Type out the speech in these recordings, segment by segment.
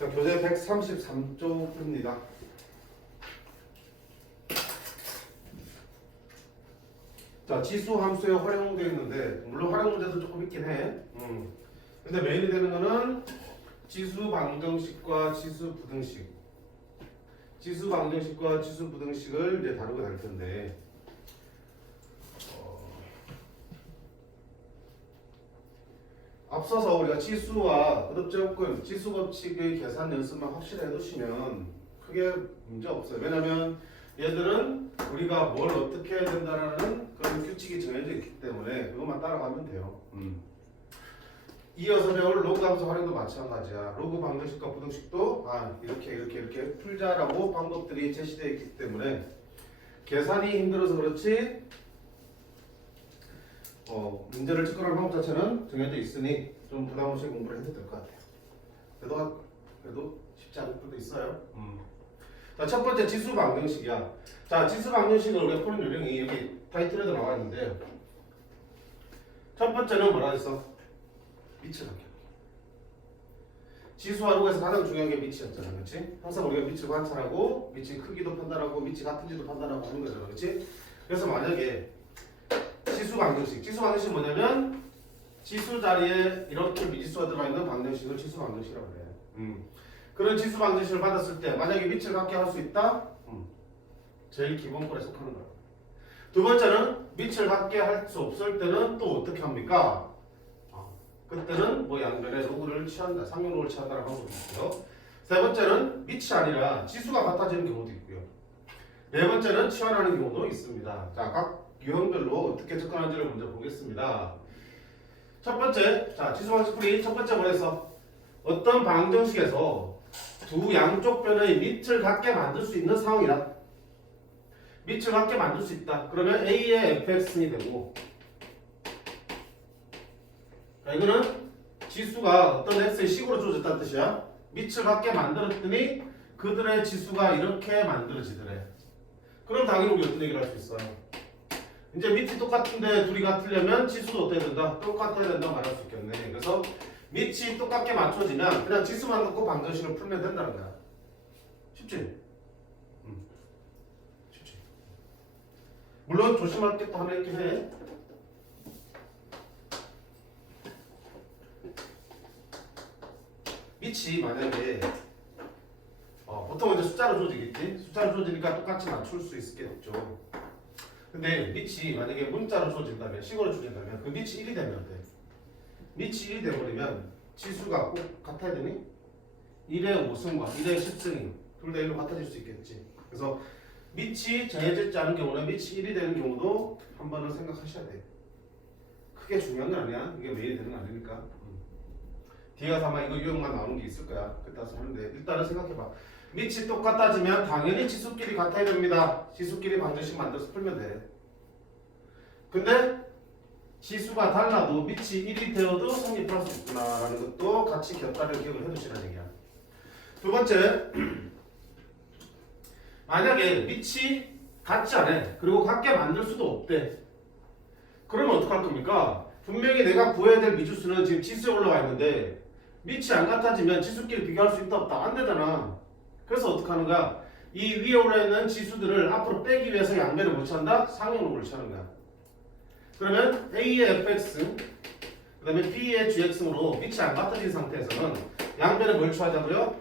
자, 교재 133쪽입니다. 자, 지수 함수에 활용되어 있는데 물론 활용 문제도 조금 있긴 해. 근데 메인이 되는 거는 지수 방정식과 지수 부등식. 지수 방정식과 지수 부등식을 이제 다루게 될 텐데. 앞서서 우리가 지수와 거듭제곱근, 지수 법칙의 계산 연습만 확실히 해두시면 크게 문제 없어요. 왜냐면 얘들은 우리가 뭘 어떻게 해야 된다라는 그런 규칙이 정해져 있기 때문에 그것만 따라가면 돼요. 이어서 배울 로그 함수 활용도 마찬가지야. 로그 방정식과 부등식도 이렇게 풀자라고 방법들이 제시되어 있기 때문에 계산이 힘들어서 그렇지 문제를 접근하는 방법 자체는 정해져 있으니 좀 부담 없이 공부를 해도 될 것 같아요. 그래도 쉽지 않을 수도 있어요. 자, 첫 번째 지수 방정식이야. 자, 지수 방정식을 우리가 푸는 요령이 여기 타이틀에도 나와 있는데 첫 번째는 뭐라 했어? 밑을 관계. 지수와 로그에서 가장 중요한 게 밑이었잖아, 그렇지? 항상 우리가 밑을 관찰하고 밑의 크기도 판단하고 밑이 같은지도 판단하고 하는 거잖아, 그렇지? 그래서 만약에 지수 방정식 뭐냐면 지수 자리에 이렇게 미지수가 들어가 있는 방정식을 지수 방정식이라고 그래. 그런 지수 방정식을 받았을 때 만약에 밑을 갖게 할 수 있다? 제일 기본권에 속하는 거야. 두 번째는 밑을 갖게 할 수 없을 때는 또 어떻게 합니까? 그때는 뭐 양변에 로그를 취한다, 상용로를 취한다는 방법이 있고요. 세 번째는 밑이 아니라 지수가 같아지는 경우도 있고요. 네 번째는 치환하는 경우도 있습니다. 자, 각 유형별로 어떻게 접근하는지를 먼저 보겠습니다. 첫 번째, 자, 지수 방식 풀이 첫 번째 뭐랬어? 어떤 방정식에서 두 양쪽 변의 밑을 갖게 만들 수 있는 상황이다. 밑을 갖게 만들 수 있다. 그러면 A의 fx이 되고, 자, 이거는 지수가 어떤 x의 식으로 주어졌다는 뜻이야. 밑을 갖게 만들었더니 그들의 지수가 이렇게 만들어지더래. 그럼 당연히 우리 어떤 얘기를 할 수 있어요? 이제 밑이 똑같은데 둘이 같으려면 지수도 어때야 된다? 똑같아야 된다고 말할 수 있겠네. 그래서 밑이 똑같게 맞춰지면 그냥 지수만 갖고 방정식을 풀면 된다는 거야. 쉽지? 쉽지. 물론 조심할 게 또 하나 있긴 해. 밑이 만약에 보통 이제 숫자로 주어지겠지? 숫자로 주어지니까 똑같이 맞출 수 있겠죠. 근데 밑이 만약에 문자로 주어진다면, 식으로 주어진다면 그 밑이 1이 되면 안 돼. 밑이 1이 되버리면 지수가 꼭 같아야 되니? 1의 5승과 1의 10승이 둘 다 1로 같아질 수 있겠지. 그래서 밑이 정해지지 않은 경우는 밑이 1이 되는 경우도 한 번은 생각하셔야 돼. 크게 중요한 건 아니야. 이게 매일 되는 거 아니니까. 뒤에 가서 아마 이거 유형만 나오는 게 있을 거야. 그따서 하는데 일단은 생각해봐. 밑이 똑같아지면 당연히 지수끼리 같아야 됩니다. 지수끼리 방정식 만들어서 풀면 돼. 근데 지수가 달라도 밑이 1이 되어도 성립할 수 있구나라는 것도 같이 곁다리를 기억을 해두시라는 얘기야. 두 번째, 만약에 밑이 같지 않아. 그리고 같게 만들 수도 없대. 그러면 어떡할 겁니까? 분명히 내가 구해야 될 미지수는 지금 지수에 올라와 있는데 밑이 안 같아지면 지수끼리 비교할 수 있다 없다? 안 되잖아. 그래서 어떻게 하는 거야? 이 위에 올라있는 지수들을 앞으로 빼기 위해서 양변을 못 취한다? 상용로를 취하는 거야. 그러면 A의 fx, 그 다음에 B의 gx으로 밑이 안 같아진 상태에서는 양변에 뭘 취하자고요?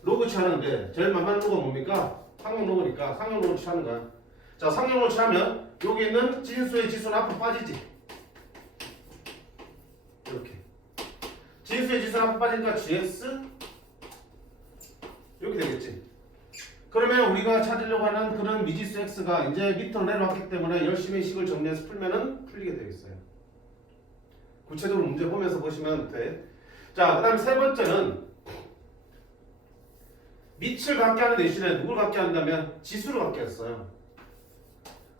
로그 취하는데 제일 만만한 로그가 뭡니까? 상용로그니까 상용로를 취하는 거야. 자, 상용로를 취하면 여기 있는 진수의 지수는 앞으로 빠지지. 이렇게. 진수의 지수는 앞으로 빠지니까 gx 이렇게 되겠지. 그러면 우리가 찾으려고 하는 그런 미지수 x가 이제 밑으로 내려왔기 때문에 열심히 식을 정리해서 풀면은 풀리게 되겠어요. 구체적으로 문제 보면서 보시면 돼. 자, 그 다음에 세 번째는 밑을 갖게 하는 대신에 누굴 갖게 한다면 지수를 갖게 했어요.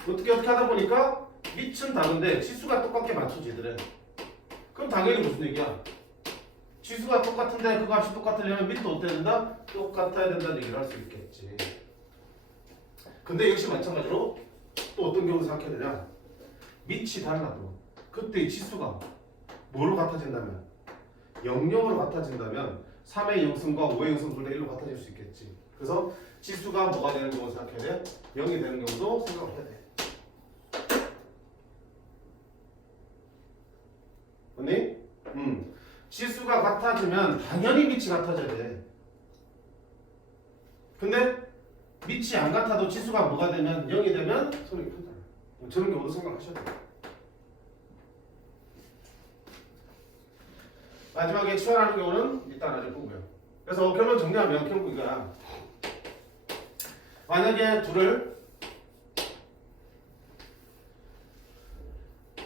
어떻게 하다 보니까 밑은 다른데 지수가 똑같게 맞춰지더래. 그럼 당연히 무슨 얘기야? 지수가 똑같은데 그 값이 똑같으려면 밑도 어때야 된다? 똑같아야 된다는 얘기를 할 수 있겠지. 근데 역시 마찬가지로 또 어떤 경우 생각해야 되냐? 밑이 달라도 그때 이 지수가 뭐로 같아진다면 0으로 같아진다면 3의 영승과 5의 영승 둘 다 1로 같아질 수 있겠지. 그래서 지수가 뭐가 되는 경우 생각해야 돼? 0이 되는 경우도 생각을 해야 돼. 언니? 지수가 같아지면 당연히 밑이 같아져야 돼. 근데 밑이 안 같아도 지수가 뭐가 되면 0이 되면 손이 큰다. 저런 경우도 생각하셔야 돼요. 마지막에 치환하는 경우는 일단 아주 보고요. 그래서 결론 정리하면 결국 이거야. 만약에 둘을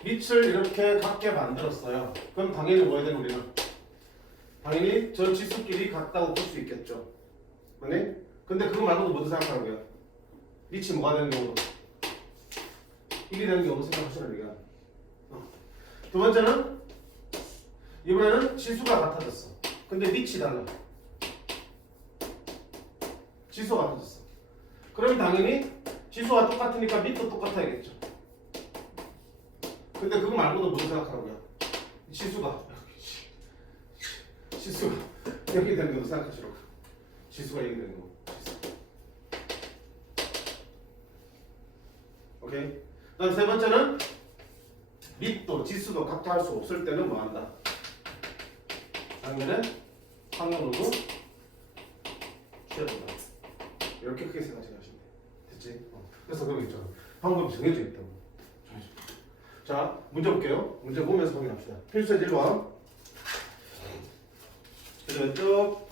밑을 이렇게 같게 만들었어요. 그럼 당연히 뭐 해야 되는 우리는? 당연히 저 지수끼리 같다고 볼 수 있겠죠. 맞니? 근데 그거 말고도 뭐도 생각하는 거야? 밑이 뭐가 되는 경우도? 1이 되는 경우도 생각하시는 거야. 두 번째는 이번에는 지수가 같아졌어. 근데 밑이 달라. 지수가 같아졌어. 그러면 당연히 지수가 똑같으니까 밑도 똑같아야겠죠. 근데 그거 말고도 뭐 생각하라고요? 지수가 여기 되는 경우 생각하시라고. 지수가 여기 되는 경우. 오케이. 그다음 세 번째는 밑도 지수도 각자 할 수 없을 때는 뭐 한다? 당연히 확률로도 취해본다. 이렇게 크게 생각하시면 돼. 됐지? 그래서 그런 거 있잖아. 방법이 정해져 있다고. 자, 문제 볼게요. 문제 보면서 확인합시다. 필수의 1번. 그래서 왼쪽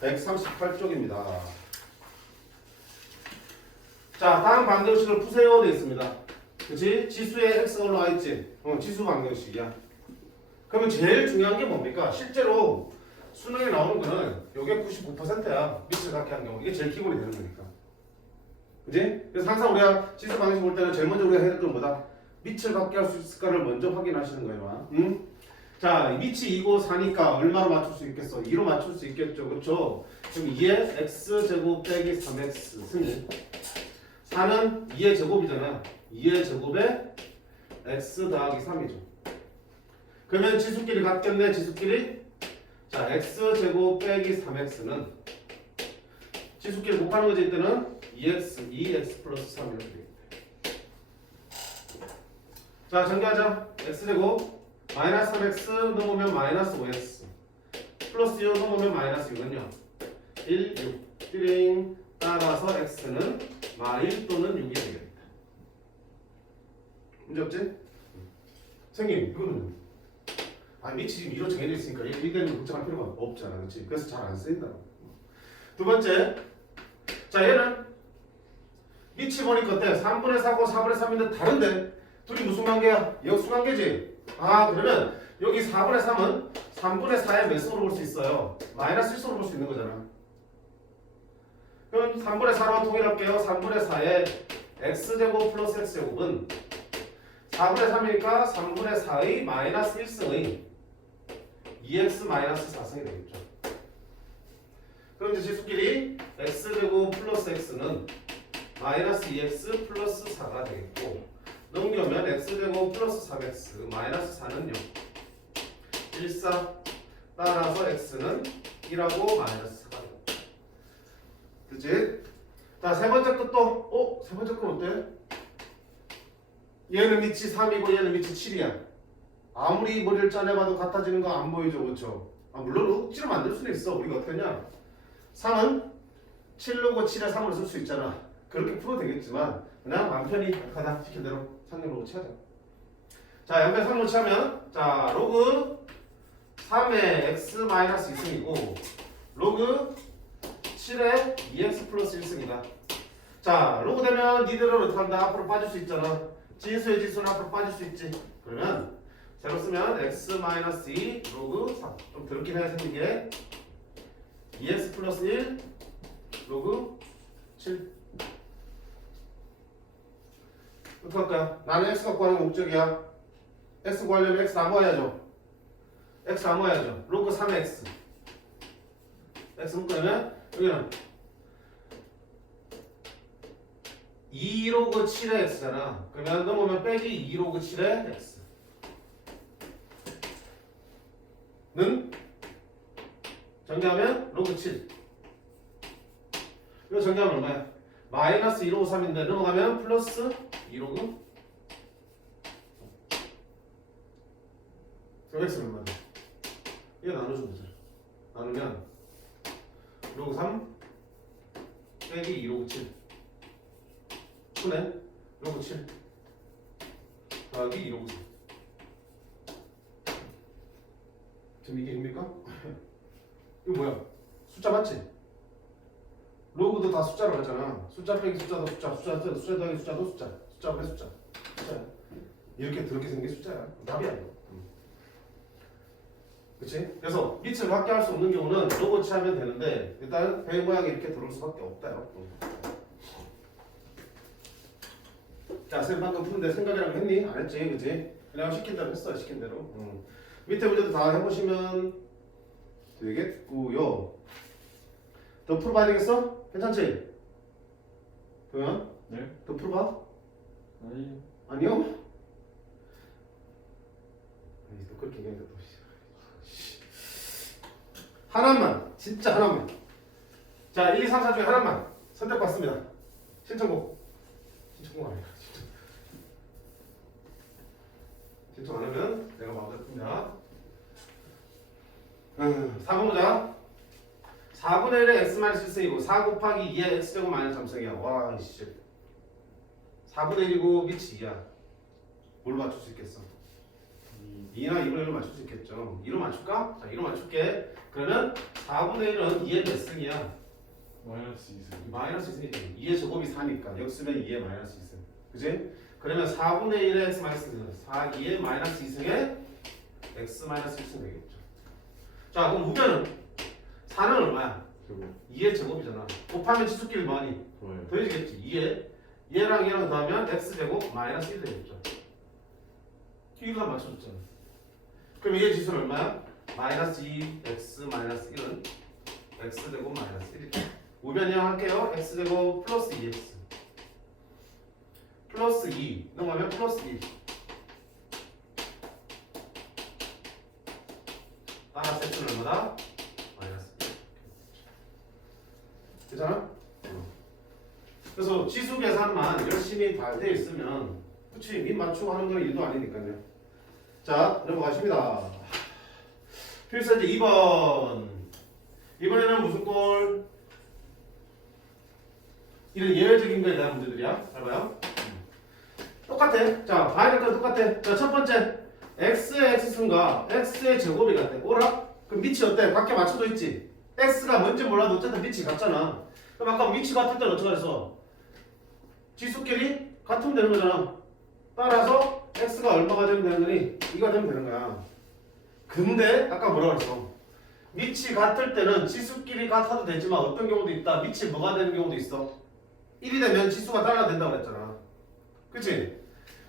138쪽입니다. 자, 다음 방정식을 푸세요 되어 있습니다. 그치? 지수에 x가 올라와 있지? 지수 방정식이야. 그러면 제일 중요한 게 뭡니까? 실제로 수능에 나오는 거는 이게 99%야. 밑을 갖게 한 경우. 이게 제일 기본이 되는 거니까. 그치? 그래서 항상 우리가 지수 방정식 볼 때는 제일 먼저 우리가 해야 될 건 뭐다? 밑을 갖게 할 수 있을까를 먼저 확인하시는 거예요. 응? 자, 밑이 2고 4니까 얼마로 맞출 수 있겠어? 2로 맞출 수 있겠죠. 그렇죠? 그럼 2의 x제곱 빼기 3x 승이 4는 2의 제곱이잖아. 2의 제곱에 x 더하기 3이죠. 그러면 지수끼리 같겠네. 지수끼리. 자, x제곱 빼기 3x는 지수끼리 곱하는 거지. 이때는 2x 플러스 3 이렇게 되겠다. 자, 전개하자. x제곱 마이너스 3x 넘으면 마이너스 5x 플러스 6 넘으면 마이너스 6은요 1, 6 띠링. 따라서 x는 마1 또는 6이 되겠다. 문제 없지? 선생님 이거는 밑이 지금 2로 정해져 있으니까 1 되는 거 걱정할 필요가 없잖아. 그렇지? 그래서 잘 안 쓰인다. 두 번째, 자 얘는 밑이 보니까 어때? 3분의 4고 4분의 3인데 다른데 둘이 무슨 관계야? 역수관계지? 그러면 여기 4분의 3은 3분의 4의 몇 수로 볼 수 있어요? 마이너스 1수로 볼 수 있는 거잖아. 그럼 3분의 4로 통일할게요. 3분의 4의 x제곱 플러스 x제곱은 4분의 3이니까 3분의 4의 마이너스 1승의 2x 마이너스 4승이 되겠죠. 그럼 이제 지수끼리 x제곱 플러스 x는 마이너스 2x 플러스 4가 되겠고 넘겨면 x제곱 플러스 3x 마이너스 4는 0 1, 4 따라서 x는 1하고 마이너스 4가 되겠다. 그치? 자, 세 번째 것도 세 번째 건 어때? 얘는 밑이 3이고 얘는 밑이 7이야. 아무리 머리를 짜내봐도 같아지는 거 안 보이죠, 그렇죠? 물론 억지로 만들 수는 있어. 우리가 어떻게 하냐? 3은 7로고 7에 3으로 쓸 수 있잖아. 그렇게 풀어도 되겠지만 그냥 마음 편히 가다 시킨 대로 상용로고 치하자. 자, 양변 상용로 치하면 자 로그 3의 x 마이너스 2승이고 로그 7의 2x 플러스 1승이다. 자, 로그 되면 니들은 어떻게 한다? 앞으로 빠질 수 있잖아. 진수의 지수는 앞으로 빠질 수 있지. 그러면 세로 쓰면 x 마이너스 2 로그 3. 좀 더럽긴 해야 생긴 게 2x 플러스 1 로그 7. 어떻게 할까요? 나는 x 갖고 하는 목적이야. x 구하려면 x 다 모아야죠. x 다 모아야죠. 로그 3의 x. x 묶으면 여기는 2로그 7의 x잖아. 그러면 넘으면 빼기 2로그 7의 x는 정리하면 로그 7. 이거 정리하면 얼마야? 마이너스 153인데 넘어가면 플러스 2로그. 그럼 x는 얼마야? 이거 나눠주면 되죠. 나누면 로그 3 빼기 2로그 7 분의 로그 7 더하기 2로그 3. 지금 이게 됩니까? 이거 뭐야? 숫자 맞지? 로그도 다 숫자로 했잖아. 숫자 빼기 숫자도 숫자, 숫자 더하기 숫자도 숫자, 숫자 빼기 숫자, 숫자야. 이렇게 더럽게 생긴 숫자야. 답이야 이거. 그치? 그래서 밑을 확대할 수 없는 경우는 로그 취하면 되는데 일단 배 모양이 이렇게 들어올 수밖에 없다요. 자, 쌤 방금 푸는데 생각이라고 했니? 안 했지, 그치? 그냥 시킨 대로 했어요, 시킨 대로. 밑에 문제도 다 해보시면 되겠고요. 더 풀어봐야 되겠어? 괜찮지? 도현? 네? 더 풀어봐? 아니. 아니요? 아니, 또 그렇게 얘기하니까 또 하나만, 진짜 하나만. 자, 1, 2, 3, 4 중에 하나만 선택받습니다. 신청곡. 신청곡 아니야. 신청 안 하면 내가 마음대로 풉니다. 4번 보자. 4분의 1의 x-1이고 4 곱하기 2의 x제곱 마이너스 3승이야. 와, 이씨. 4분의 1이고 밑이 2야. 뭘 맞출 수 있겠어? 2나 2분의 1로 맞출 수 있겠죠. 2로 맞출까? 자, 2로 맞출게. 그러면 4분의 1은 2의 몇 승이야? 마이너스 2승. 마이너스 2승이지. 2의 제곱이 4니까. 역수면 2의 마이너스 2승. 그지? 그러면 4분의 1의 x 마이너스 2승. 4, 2의 마이너스 2승에 x 마이너스 1승 되겠죠. 자, 그럼 우변은 4는 얼마야? 제곱. 2의 제곱이잖아. 곱하면 지수끼리 뭐하니? 좋아요. 더해지겠지. 2에 얘랑 얘랑 더하면 x제곱 마이너스 1 되겠죠. 이거 맞춰줬잖아. 그럼 얘 지수는 얼마야? 마이너스 2 x 마이너스 1은 x제곱 마이너스 1이죠. 우변이랑 할게요. x제곱 플러스 2x 플러스 2 넘어가면 플러스 1. 따라서 x는 얼마다? 마이너스 1. 괜찮아? 그래서 지수 계산만 열심히 잘 돼 있으면 그치 밑 맞추고 하는 건 일도 아니니까요. 자, 넘어가십니다. 필살제 2번. 이번에는 무슨 꼴? 이런 예외적인 거에 대한 문제들이야. 잘 봐요. 똑같아. 자, 봐야 될 건 똑같아. 자, 첫 번째 x의 x승과 x의 제곱이 같아. 오라? 그럼 밑이 어때? 각게 맞춰져 있지? x가 뭔지 몰라도 어쨌든 밑이 같잖아. 그럼 아까 위치 같을 때는 어떻게 했어? 지수끼리 같으면 되는 거잖아. 따라서 x가 얼마가 되면 되는 거니? 2가 되면 되는 거야. 근데 아까 뭐라고 했어? 밑이 같을 때는 지수끼리 같아도 되지만 어떤 경우도 있다. 밑이 뭐가 되는 경우도 있어. 1이 되면 지수가 달라야 된다고 그랬잖아. 그치?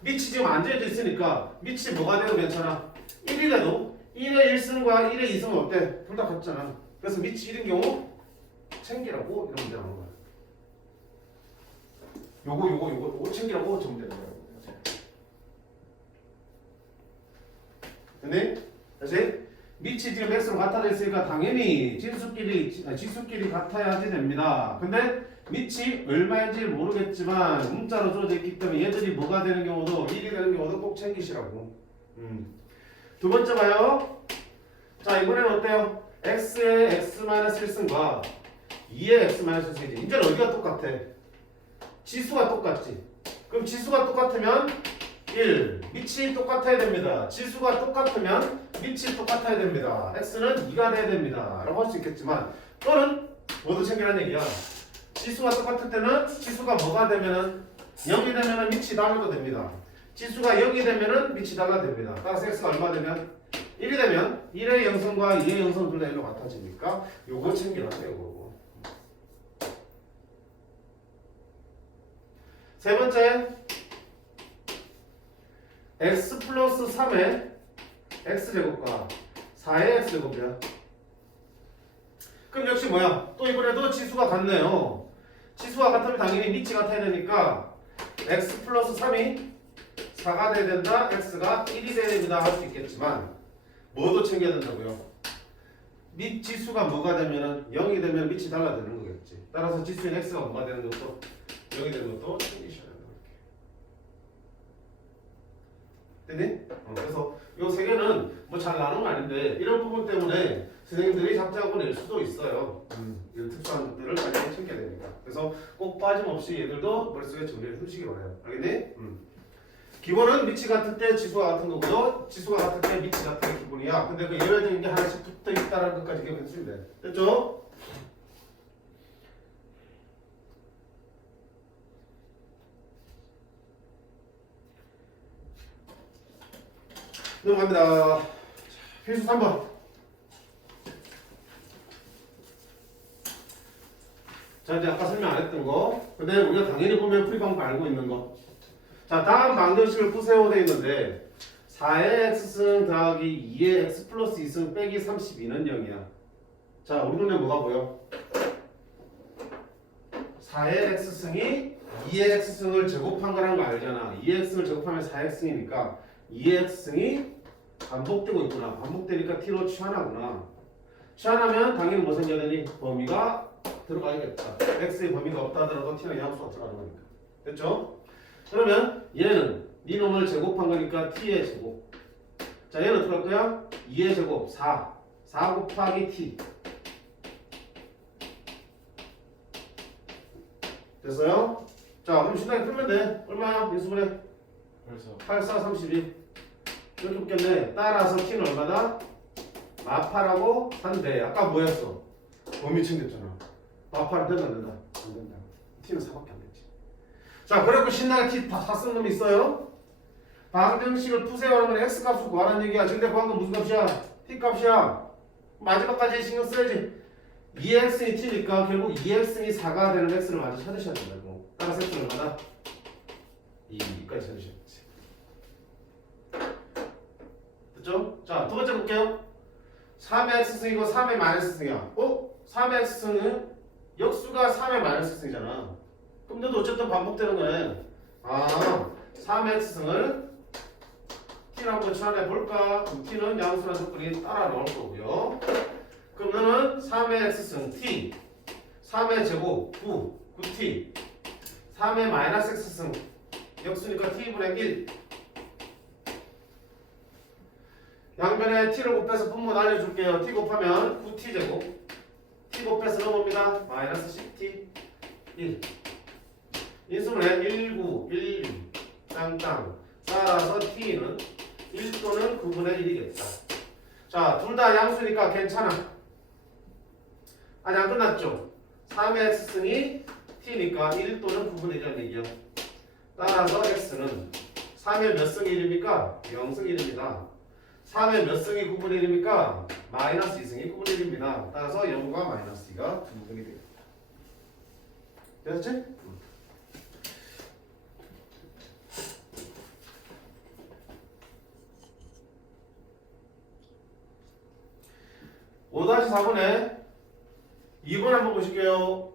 밑이 지금 앉아져 있으니까 밑이 뭐가 돼도 괜찮아. 1이라도 1의 1승과 1의 2승은 어때? 둘 다 같잖아. 그래서 밑이 1인 경우 챙기라고 이런 문제 나오는 거야. 요거 챙기라고 정되는 거야. 근데 다시 밑이 지금 x로 같아져 있으니까 당연히 지수끼리 같아야지 됩니다. 근데 밑이 얼마인지 모르겠지만 문자로 주어져 있기 때문에 얘들이 뭐가 되는 경우도 1이 되는 경우도 꼭 챙기시라고. 두 번째 봐요. 자, 이번에는 어때요? x의 x-1승과 2의 x-1승이지. 이제는 어디가 똑같아? 지수가 똑같지. 그럼 지수가 똑같으면 1, 밑이 똑같아야 됩니다. 지수가 똑같으면 밑이 똑같아야 됩니다. x는 2가 돼야 됩니다. 라고 할 수 있겠지만 또는 모두 챙기라는 얘기야. 지수가 똑같을 때는 지수가 뭐가 되면은 0이 되면은 밑이 달라도 됩니다. 지수가 0이 되면은 밑이 달라도 됩니다. 따라서 x가 얼마 되면 1이 되면 1의 영성과 2의 영성 둘 다 1로 같아지니까 요거 챙기라는 거고. 세 번째 x 플러스 3의 x제곱과 4의 x제곱이야. 그럼 역시 뭐야? 또 이번에도 지수가 같네요. 지수가 같으면 당연히 밑이 같아야 되니까 x 플러스 3이 4가 돼야 된다. x가 1이 돼야 됩니다. 할 수 있겠지만 뭐도 챙겨야 된다고요? 밑 지수가 뭐가 되면은 0이 되면 밑이 달라지는 거겠지. 따라서 지수인 x가 뭐가 되는 것도 0이 되는 것도 챙기셔야 된다. 됐니? 그래서 요 세 개는 뭐 잘 나눈 건 아닌데 이런 부분 때문에 선생님들이 작작하고 낼 수도 있어요. 이런 특수한 것들을 빨리 챙겨야 되니까. 그래서 꼭 빠짐없이 얘들도 머릿속에 정리를 해주시기 바라요. 알겠니? 기본은 밑이 같을 때 지수가 같은 거고요. 지수가 같을 때 밑이 같은 게 기본이야. 근데 그 예외적인 게 하나씩 붙어 있다는 것까지 기억해 주시면 돼. 됐죠? 넘어갑니다. 필수 3번. 자, 이제 아까 설명 안 했던 거. 근데 우리가 당연히 보면 풀이 방법 알고 있는 거. 자, 다음 방정식을 푸세요 돼 있는데 4의 x승 더하기 2의 x 플러스 2승 빼기 32는 0이야. 자, 우리 눈에 뭐가 보여? 4의 x승이 2의 x승을 제곱한 거라는 거 알잖아. 2의 x승을 제곱하면 4의 x승이니까 2의 x승이 반복되고 있구나. 반복되니까 t로 치환하구나. 치환하면 당연히 뭐 생겨야 되니? 범위가 들어가야겠다. x의 범위가 없다 하더라도 t는 양수가 들어가는 거니까. 됐죠? 그러면 얘는 이 놈을 제곱한 거니까 t의 제곱. 자, 얘는 어떻게 할 거야? 2의 제곱 4. 4 곱하기 t. 됐어요? 자, 그럼 신나게 풀면 돼. 얼마야? 민수분해? 그래서 8, 4, 32. 이렇게 붙겠네. 따라서 t는 얼마다? 마파라고 한대. 아까 뭐였어? 범위 챙겼잖아. 마파는 된다 안 된다? 안 된다. t는 4밖에 안 되지. 자, 그리고 신나게 t 다 쓴 놈이 있어요? 방정식을 푸세요 하면 x 값을 구하라는 얘기야. 지금 내가 구한 건 무슨 값이야? t 값이야. 마지막까지 신경 써야지. 2x이 t니까 결국 2x이 4가 되는 x를 먼저 찾으셔야 된다고. 따라서 x는 얼마나? 2까지 찾으셔야지. 됐죠? 자, 두 번째 볼게요. 3의 x승이고 3의 마이너스승이야. 3의 x승은 역수가 3의 마이너스승이잖아. 근데도 어쨌든 반복되는 거네. 3의 x승을 t를 한번 치환해 볼까? t는 양수라는 조건이 따라 나올 거고요. 그럼 너는 3의 x승 t, 3의 제곱 9t, 3의 마이너스 x승 역수니까 t분의 1. 양변에 t를 곱해서 분모 알려줄게요. t 곱하면 9t 제곱, t 곱해서 넘어옵니다. 마이너스 10t 1. 인수분해 1, 9, 1, 2 땅땅. 따라서 t는 1 또는 9분의 1이겠다. 자, 둘 다 양수니까 괜찮아. 아니, 안 끝났죠? 3의 x승이 t니까 1 또는 9분의 1이라는 얘기야. 따라서 x는 3의 몇 승이 1입니까? 0승이 1입니다. 3의 몇 승이 9분의 1입니까? 마이너스 2승이 9분의 1입니다. 따라서 0과 마이너스 2가 분분이 돼요. 됐지? 5-4번에 2번 한번 보실게요.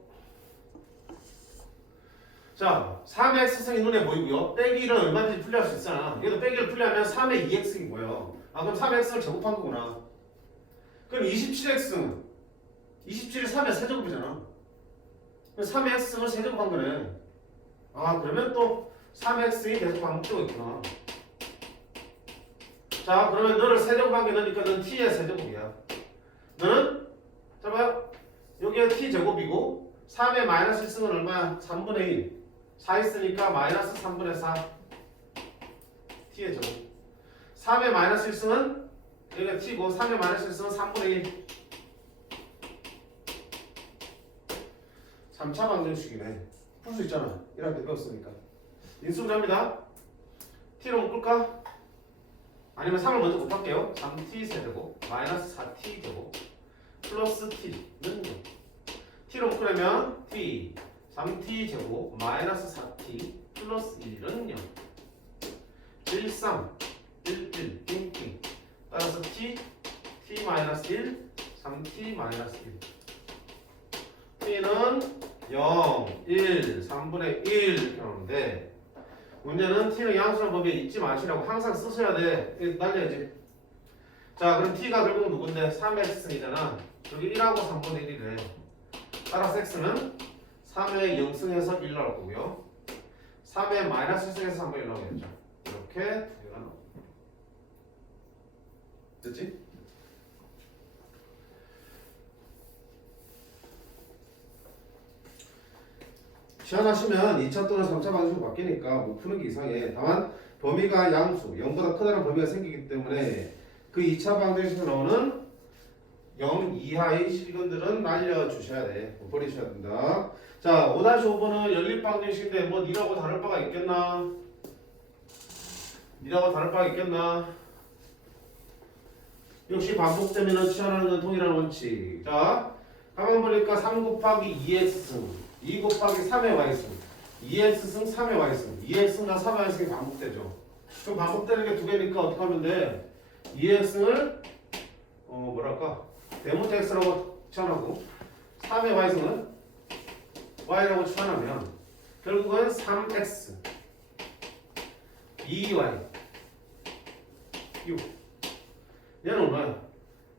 자, 3의 x승이 눈에 보이고요. 빼기를 얼마든지 풀이할 수 있잖아. 얘도 빼기를 풀이하면 3의 2x이 뭐예요? 그럼 3x를 제곱한 거구나. 그럼 27x는 27이 3의 세제곱이잖아. 3의 x승을 세제곱한 거네. 그러면 또 3x이 계속 반복되고 있구나. 자, 그러면 너를 세제곱한 게 너니까 넌 t의 세제곱이야. 너는 봐요. 여기에 t제곱이고 3의 마이너스 1승은 얼마야? 3분의 1. 4 있으니까 마이너스 3분의 4 t의 제곱. 3의 마이너스 1승은 여기가 t고 3의 마이너스 1승은 3분의 1. 3차 방정식이네. 풀 수 있잖아. 1학 때 배웠으니까. 인수분해합니다. t로 묶을까? 아니면 3을 먼저 곱할게요. 3t 세제곱 마이너스 4t 제곱 플러스 t는 0. t로 묶으려면 t 3t 제곱 마이너스 4t 플러스 1은 0. 1, 3, 1, 1, 띵띵. 따라서 t 마이너스 1, 3t 마이너스 1. t는 0, 1, 3분의 1 이렇게 나오는데 문제는 t는 양수라는 법에 잊지 마시라고 항상 쓰셔야 돼. 날려야지. 자 그럼 t가 결국 누군데? 3x승이잖아. 여기 1하고 3분의 1이래. 따라서 x는 3의 0승에서 1 나올 거고요. 3의 마이너스 1승에서 3분의 1 나오겠죠. 이렇게 두 개가 나옵니다. 됐지? 시험하시면 2차 또는 3차 방식으로 바뀌니까 못 푸는 게 이상해. 다만 범위가 양수, 0보다 크다는 범위가 생기기 때문에 그 2차 방정식에서 나오는 0 이하의 실근들은 날려주셔야 돼. 버리셔야 된다. 자, 5-5번은 연립방정식인데 뭐 니라고 다를 바가 있겠나? 니라고 다를 바가 있겠나? 역시 반복되면 취하는 건 동일한 원칙. 자, 가만 보니까 3 곱하기 2x승, 2 곱하기 3의 y승, 2x승 3의 y승, 2x승과 3의 y승이 반복되죠. 그럼 반복되는 게 두 개니까 어떻게 하면 돼? 2x승을 뭐랄까 대문자 x라고 치환하고 3의 y승은 y라고 치환하면 결국은 3x 2y 6 얘는 얼마야?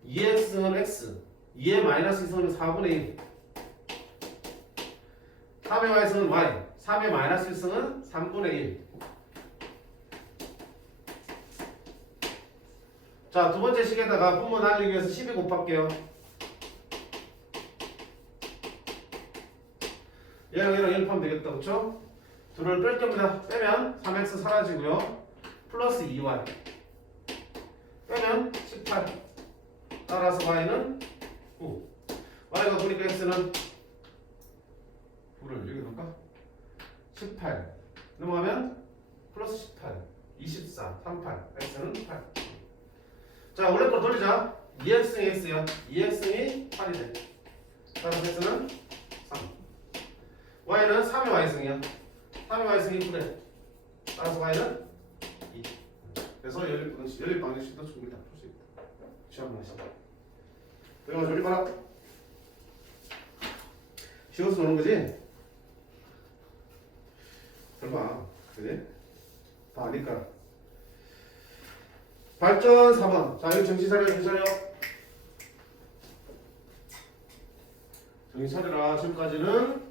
2x승은 x 2의 마이너스 2승은 4분의 1 3의 y승은 y 3의 마이너스 1승은 3분의 1 자, 두 번째 식에다가 분모 날리기 위해서 12 곱할게요. 얘랑 1 하면 되겠다. 그쵸? 둘을 뺄 겁니다. 빼면 3x 사라지고요. 플러스 2y. 빼면 18. 따라서 y는 9. y가 9니까 x는 9를 여기 놓을까? 18. 넘어가면 플러스 18. 24. 38. x는 8. 자, 원래 거 돌리자. 2x승이 x야. 2x승이 8이 돼. 따라서 x는 3. y는 3의 y승이야. 3의 y승이 9래. 따라서 y는 2. 그래서 연립 방정식도 충분히 다 풀 수 있다. 시험 하시다. 내가 저리 봐라. 쉬워서 노는 거지? 설마, 그지? 다 아니까. 발전 4번. 자, 이거 정신 차려, 정신 차려. 정신 차려라. 지금까지는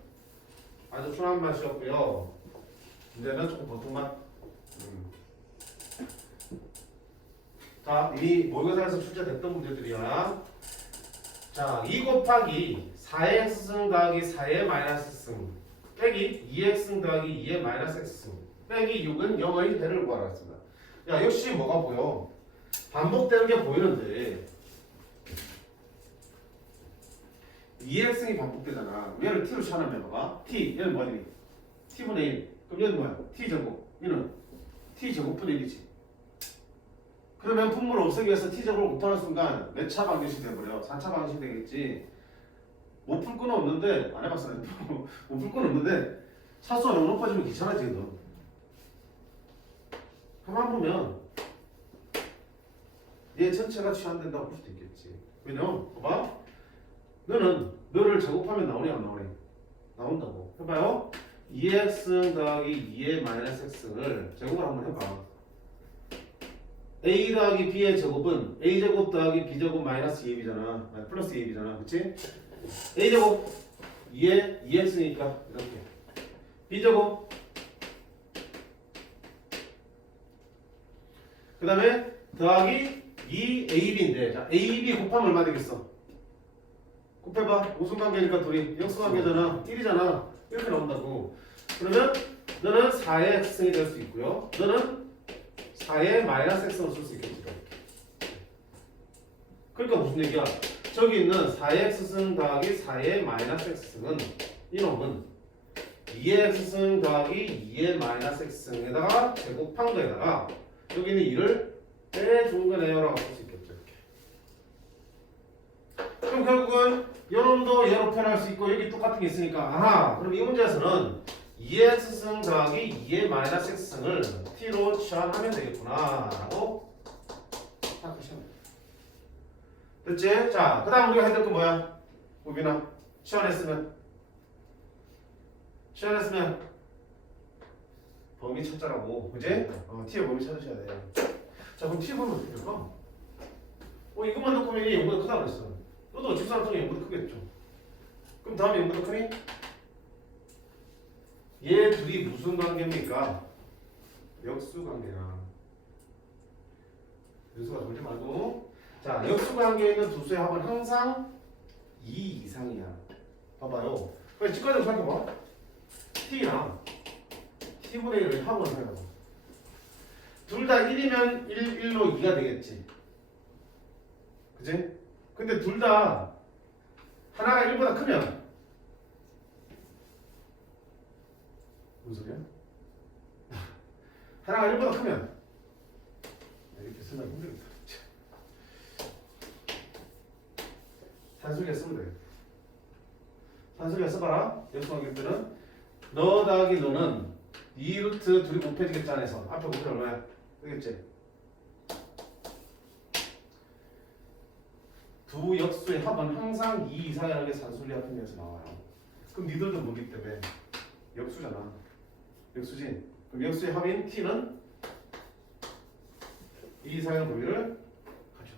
아주 순한 맛이었고요. 이제는 조금 보통 맛. 자, 이미 모의고사에서 출제됐던 문제들이야. 자, 2 곱하기 4x승 더하기 4의 마이너스승 빼기 2x승 더하기 2의 마이너스 x승 빼기 6은 0의 대를 구하라 했습니다. 야, 역시 뭐가 보여? 반복되는 게 보이는데 2x승이 반복되잖아. 얘를 t로 치환하면 봐봐. t, 얘는 뭐니? t분의 1. 그럼 얘는 뭐야? t제곱. 얘는 t제곱분의 1이지. 그러면 분모를 없애기 위해서 t제곱을 못하는 순간 몇 차 방정식이 돼버려? 4차 방정식이 되겠지. 못 풀 건 없는데 안 해봤어. 못 풀 건 없는데 차수가 너무 높아지면 귀찮아지거든. 가만 보면 얘 전체가 취환된다고 볼 수도 있겠지. 왜냐면 봐봐. 너를 제곱하면 나오니 안 나오니? 나온다고. 해봐요. 2x 더하기 2의 마이너스 x를 제곱을 한번 해봐. a 더하기 b의 제곱은 a제곱 더하기 b제곱 마이너스 2ab잖아. 아니, 플러스 2ab잖아. 그치? a제곱 2에 2x니까 이렇게. b제곱 그 다음에 더하기 2ab인데 자 ab 곱하면 얼마 되겠어? 곱해봐. 무슨관계니까 둘이 역수관계잖아. 1이잖아. 이렇게 나온다고. 그러면 너는 4의 x승이 될 수 있고요. 너는 4의 마이너스 x승을 쓸 수 있겠지. 그러니까 무슨 얘기야? 저기 있는 4의 x승 더하기 4의 마이너스 x승은 이놈은 2의 x승 더하기 2의 마이너스 x승에다가 제곱한 거에다가 여기 있는 2를 빼준 거네요 라고 볼 수 있겠죠. 이렇게. 그럼 결국은 요놈도 얘로 표현할 수 있고 여기 똑같은 게 있으니까 아하 그럼 이 문제에서는 2의 x승 더하기 2의 마이너스 x승을 t로 치환하면 되겠구나 라고 생각하시면 돼요. 됐지? 자, 그 다음 우리가 해야 될 건 뭐야? 우빈아 치환했으면 범위 찾자라고 그지? t의 범위 찾으셔야 돼. 자 그럼 t 보면 어떻게 될까? 이것만 놓고 보면 얘 0보다 크다고 그랬어. 너도 직사각형이 0보다 크겠죠. 그럼 다음에 0보다 크니? 얘 둘이 무슨 관계입니까? 역수 관계야. 역수가 돌지 말고. 자, 역수 관계에 있는 두 수의 합은 항상 2 이상이야. 봐봐요. 그럼 직관적으로 생각해봐. t나 t분의 1을 합을 하라고. 둘 다 1이면 1로 2가 되겠지. 그치? 근데 둘 다 하나가 1보다 크면 무슨 소리야? 하나가 1보다 크면 이렇게 쓰면 힘들겠다. 산술기에 쓰면 돼. 산술기에 써봐라. 역수관계들은 너 더하기 너는 2루트 둘이 곱해지겠지 안에서 앞에 곱해면 얼마야? 되겠지? 두 역수의 합은 항상 2 이상이라는 게 산술리 합평에서 나와요. 그럼 니들도 모르기 때문에 역수잖아. 역수지? 그럼 역수의 합인 t는 2 이상의 범위를 가져.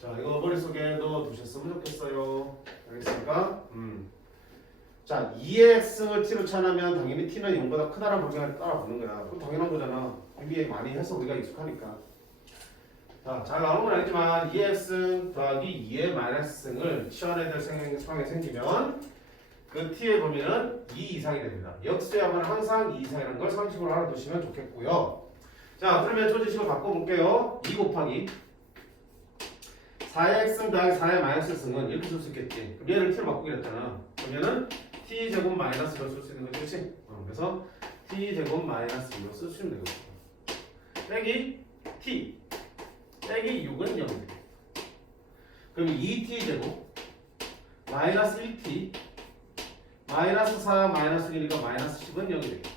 자, 이거 머릿속에 넣어두셨으면 좋겠어요. 알겠습니까? 자, 2의 x을 t로 치환하면 당연히 t는 0보다 크다라는 방향을 따라 보는 거야. 그거 당연한 거잖아. 이미 많이 해서 우리가 익숙하니까. 자, 잘 나오는 건 아니지만 2x 더하기 2의 마이너스승을 치환해야 될 상황이 생기면 그 t의 범위는 2 이상이 됩니다. 역수의 합은 항상 2 이상이라는 걸 상식으로 알아두시면 좋겠고요. 자, 그러면 조지식을 바꿔볼게요. 2 곱하기 4의 x승 더하기 4의 마이너스승은 이렇게 쓸 수 있겠지. 그럼 얘를 t로 바꾸기로 했잖아. 그럼 얘는 t제곱 마이너스로 쓸 수 있는 거지, 그렇지? 그래서 t제곱 마이너스로 쓰시면 되거든요. 빼기 t 빼기 6은 0. 그럼 2t제곱 마이너스 1t 마이너스 4 마이너스 1이니까 마이너스 10은 0이 되겠다.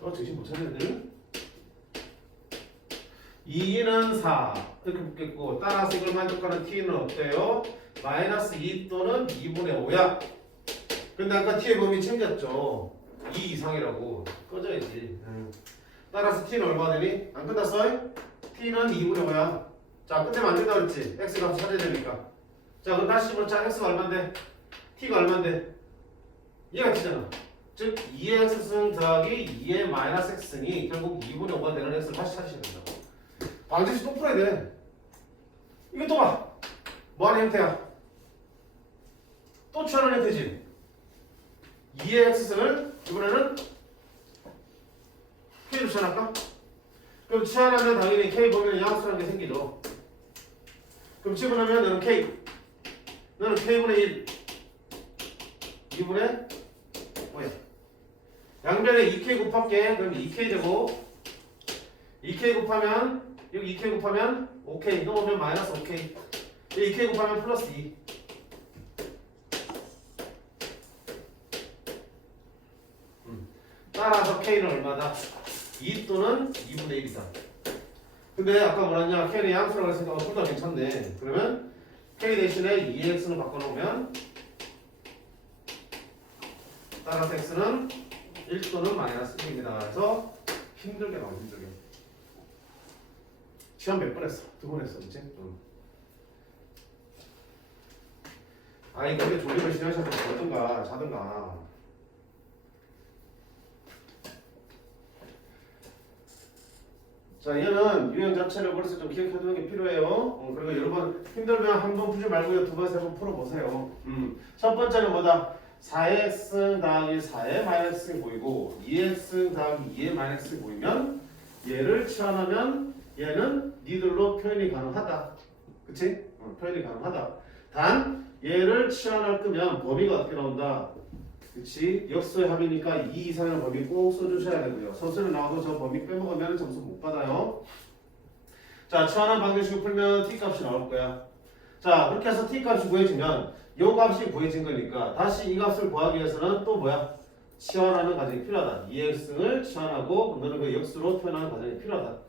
정신 못 차리는데? 2는 4 이렇게 붙겠고 따라서 이걸 만족하는 t는 어때요? 마이너스 2 또는 2분의 5야. 근데 아까 t의 범위 챙겼죠. 2 이상이라고 꺼져야지. 따라서 t는 얼마 되니? 안 끝났어? t는 2분의 5야. 자, 끝내면 안 된다 그랬지? x 값 찾아야 되니까. 자, 그럼 다시 보자. x가 얼만데? t가 얼만데? 얘가 t잖아. 즉 2의 x승 더하기 2의 마이너스 x승이 결국 2분의 5가 되는 x를 다시 찾으셔야 된다고. 방정식 또 풀어야 돼. 이거 또 봐. 뭐하는 형태야? 또 취하는 형태지. 2의 x승을 이번에는 k로 취한할까? 그럼 취한하면 당연히 k 보면 양수라는 게 생기죠. 그럼 집어넣으면 너는 k 너는 k분의 1 2분의 뭐야? 양변에 2k 곱할게. 그럼 2k 되고 2k 곱하면 여기 2k 곱하면 5k 넘으면 마이너스 5k 2k 곱하면 플러스 2 따라서 k는 얼마다? 2 또는 2분의 1이다. 근데 아까 뭐랬냐? k는 양수라고 했으니까 둘 다 괜찮네. 그러면 k 대신에 2x를 바꿔놓으면 따라서 x는 1 또는 마이너스 1입니다. 그래서 힘들게 나와. 힘들게. 시험 몇 번 했어? 2번 했어. 그치? 아니 근데 조립을 시작하셔서 자든가 자든가. 자, 얘는 유형 자체를 벌써 좀 기억해두는 게 필요해요. 그리고 여러 번 힘들면 한 번 풀지 말고 두 번, 세 번 풀어보세요. 첫 번째는 뭐다? 4x 더하기 4의 마이너스가 보이고 2x 더하기 2의 마이너스가 보이면 얘를 치환하면 얘는 니들로 표현이 가능하다. 그치? 표현이 가능하다. 단 얘를 치환할 거면 범위가 어떻게 나온다? 그치? 역수의 합이니까 2 이상의 범위 꼭 써주셔야 되고요. 서술에 나와도 저 범위 빼먹으면 점수 못 받아요. 자, 치환한 방정식을 풀면 t값이 나올 거야. 자, 그렇게 해서 t값이 구해지면 요 값이 구해진 거니까 다시 이 값을 구하기 위해서는 또 뭐야? 치환하는 과정이 필요하다. 2x를 치환하고 너는 그 역수로 표현하는 과정이 필요하다.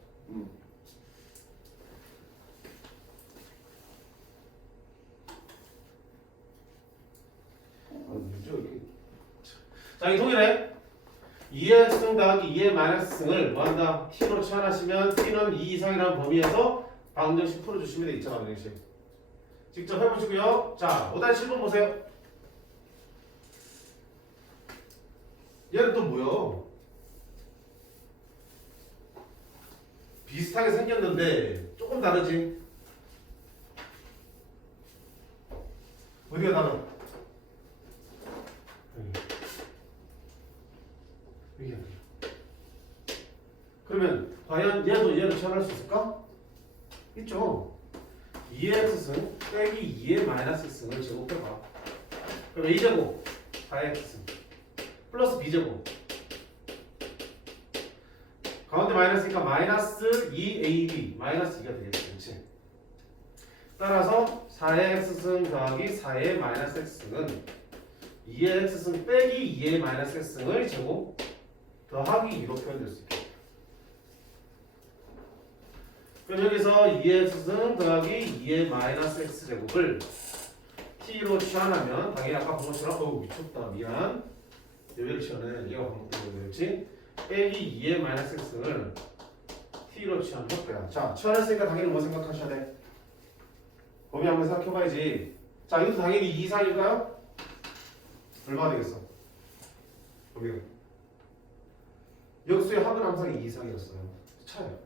자, 이 동일해. 2의 x승 더하기 2의 마이너스 승을 뭐한다? t로 치환하시면 t는 2 이상이라는 범위에서 방정식 풀어주시면 돼. 2차 방정식 직접 해보시고요. 자 5-7번 보세요. 얘는 또 뭐야? 비슷하게 생겼는데 조금 다르지? 어디가 다르? 여기. 그러면 과연 얘도 얘를 치환할 수 있을까? 있죠. 2의 x승 빼기 2의 마이너스 x승을 제곱해봐. 그럼 a제곱 4의 x승 플러스 b제곱 가운데 마이너스니까 마이너스 2ab 마이너스 2가 되겠지. 그렇지? 따라서 4의 x승 더하기 4의 마이너스 x승은 2의 x승 빼기 2의 마이너스 x승을 제곱 더하기 2로 표현될 수 있겠다. 그럼 여기서 2의 x승 더하기 2의 마이너스 x제곱을 t로 치환하면 당연히 아까 본 것처럼 미쳤다 미안 얘를 치환해 얘가 반복되는 거였지 빼기 2의 마이너스 x승을 t로 치환할 거야. 자 치환했으니까 당연히 뭐 생각하셔야 돼? 범위 한번 생각해봐야지. 자 이것도 당연히 2 이상일까요? 얼마가 되겠어? 범위가 역수의 합은 항상 2 이상이었어요. 차요.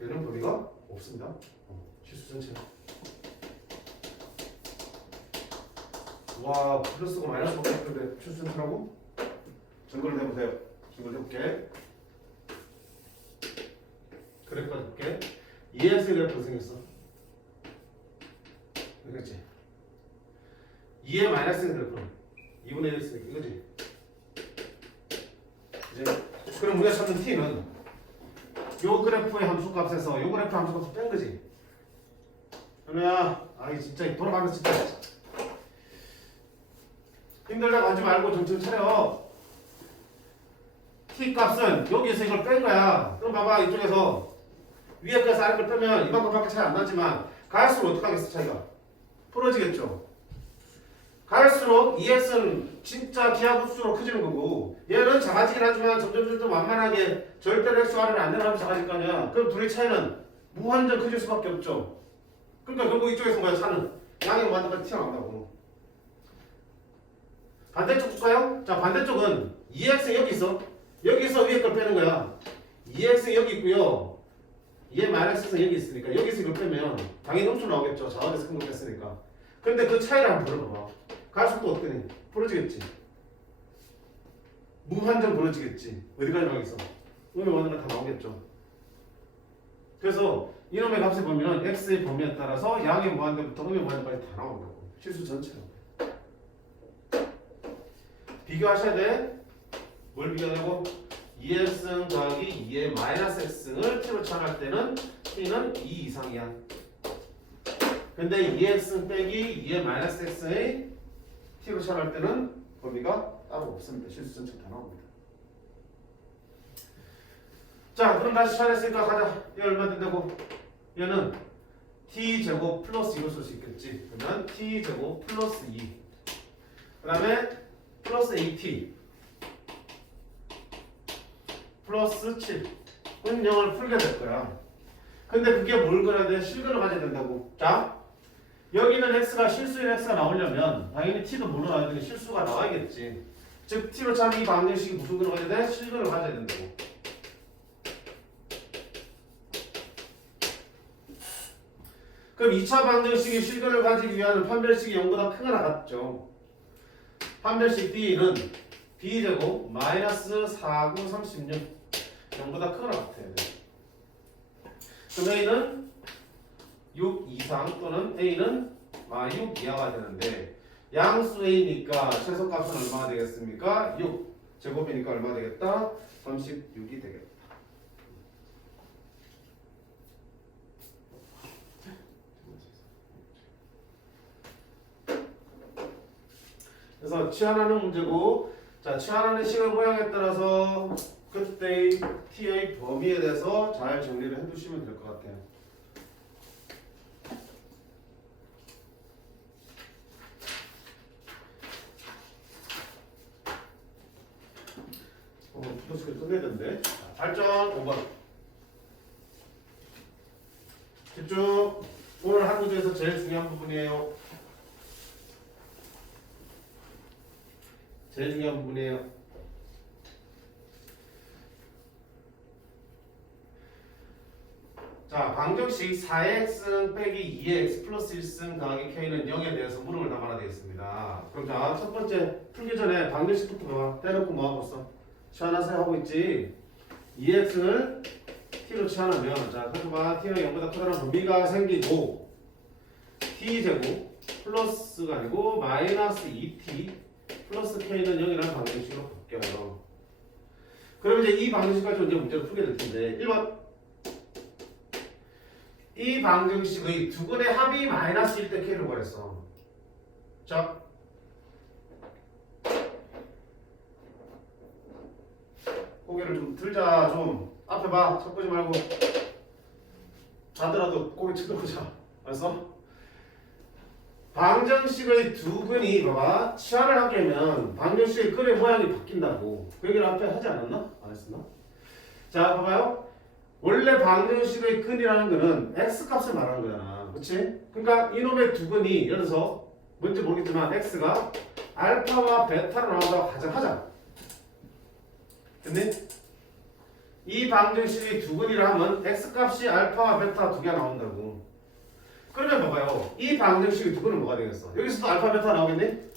얘는 범위가 없습니다. 실수 전체. 와 플러스고 마이너스가 없는데 실수 전체라고? 증거를 해보세요. 증거를 해볼게. 그래프 해볼게. 2x 그래프 생겼어. 그렇지? 2의 마이너스 그래프 2분의 1 쓰니까 이거지? 이제 그럼 우리가 찾는 t는 요 그래프의 함수값에서 요 그래프 함수값을 뺀 거지. 현우야, 아이 진짜 돌아가면서 진짜 힘들다고 하지 말고 정신 차려. t 값은 여기서 이걸 뺀 거야. 그럼 봐봐 이쪽에서 위에 거에서 아래 걸 빼면 이만큼밖에 차이 안 나지만 갈수록 어떻게 하겠어 차이가? 풀어지겠죠. 갈수록 2x는 진짜 기하급수로 커지는 거고 얘는 작아지긴 하지만 점점 완만하게 절대로 x 아래를 안 내려가면 작아질 거 아니야. 그럼 둘의 차이는 무한정 커질 수밖에 없죠. 그러니까 결국 이쪽에서 뭐야 차는 양의 무한정까지 튀어나온다고. 반대쪽 볼까요? 자 반대쪽은 2x 여기 있어. 여기서 위에 걸 빼는 거야. 2x 여기 있고요. 2의 마이너스는 여기 있으니까 여기서 이걸 빼면 당연히 음수 나오겠죠. 좌우에서 큰 거 뺐으니까. 근데 그 차이를 한번 물어봐봐. 갈수록 어떻게 돼? 풀어지겠지. 무한정 벌어지겠지. 어디까지 나가겠어? 음의 원인가 다 나오겠죠. 그래서 이놈의 값의 범위는 x의 범위에 따라서 양의 무한대부터 음의 무한대까지 다 나온다고. 실수 전체로. 비교하셔야 돼. 뭘 비교하냐고? 2x승 더하기 2의 마이너스 x승을 t로 치환할 때는 t는 2 이상이야. 근데 2x승 빼기 2의 마이너스 x의 t로 치환할 때는 범위가 따로 없습니다. 실수 전체 다 나옵니다. 자 그럼 다시 치환했으니까 가자. 얘 얼마 된다고? 얘는 t제곱 플러스 2로 쓸 수 있겠지. 그러면 t제곱 플러스 2 그 다음에 플러스 at 플러스 7 운영을 풀게 될 거야. 근데 그게 뭘 그려야 돼? 실근을 가져야 된다고. 자 여기는 x가 실수인 x가 나오려면 당연히 t도 뭘로 나와야 되니 실수가 나와야겠지. 즉 t로 차면 이 방정식이 무슨 근을 가져야 돼? 실근을 가져야 된다고. 그럼 2차 방정식이 실근을 가지기 위한 판별식이 0보다 크거나 같죠. 판별식 B는 B제곱 마이너스 4, 9, 36 0보다 크거나 같아야 돼. 그럼 A는 6 이상 또는 A는 6 이하가 되는데 양수 A니까 최소값은 얼마가 되겠습니까? 6 제곱이니까 얼마 되겠다? 36이 되겠다. 그래서 치환하는 문제고, 자 치환하는 식의 모양에 따라서 그때의 t의 범위에 대해서 잘 정리를 해두시면 될 것 같아요. 5번. 집중. 오늘 한 구조에서 제일 중요한 부분이에요. 제일 중요한 부분이에요. 자, 방정식 4x 빼기 2x 플러스 1승 더하기 k는 0에 대해서 물음을 담아야 되겠습니다. 그럼 자, 첫 번째 풀기 전에 방정식부터 봐봐. 떼놓고 뭐하고 있어? 치환하세요 하고 있지. 2x를 t로 치환하면 자, 해봐. t는 0보다 크다는 범위가 생기고 t제곱 플러스가 아니고 마이너스 2t 플러스 k는 0이라는 방정식으로 바뀌어요. 그럼 이제 이 방정식 가지고 이제 문제를 풀게 될 텐데 1번 이 방정식의 두근의 합이 마이너스일 때 k를 구했어. 자, 고개를 좀 들자. 좀 앞에 봐. 쳐 보지 말고 자더라도 고개 쳐다보자. 알았어? 방정식의 두근이 봐봐 치환을 하게 하면 방정식의 근의 모양이 바뀐다고 그 얘기를 앞에 하지 않았나? 안 했었나? 자, 봐봐요. 원래 방정식의 근이라는 거는 x값을 말하는 거잖아. 그치? 그러니까 이놈의 두근이 예를 들어서 뭔지 모르겠지만 x가 알파와 베타로 나온다고 가정하자. 됐니? 이 방정식의 두근이라 하면 x값이 알파와 베타 두 개가 나온다고. 그러면 봐봐요. 이 방정식의 두근은 뭐가 되겠어? 여기서도 알파 베타 나오겠니?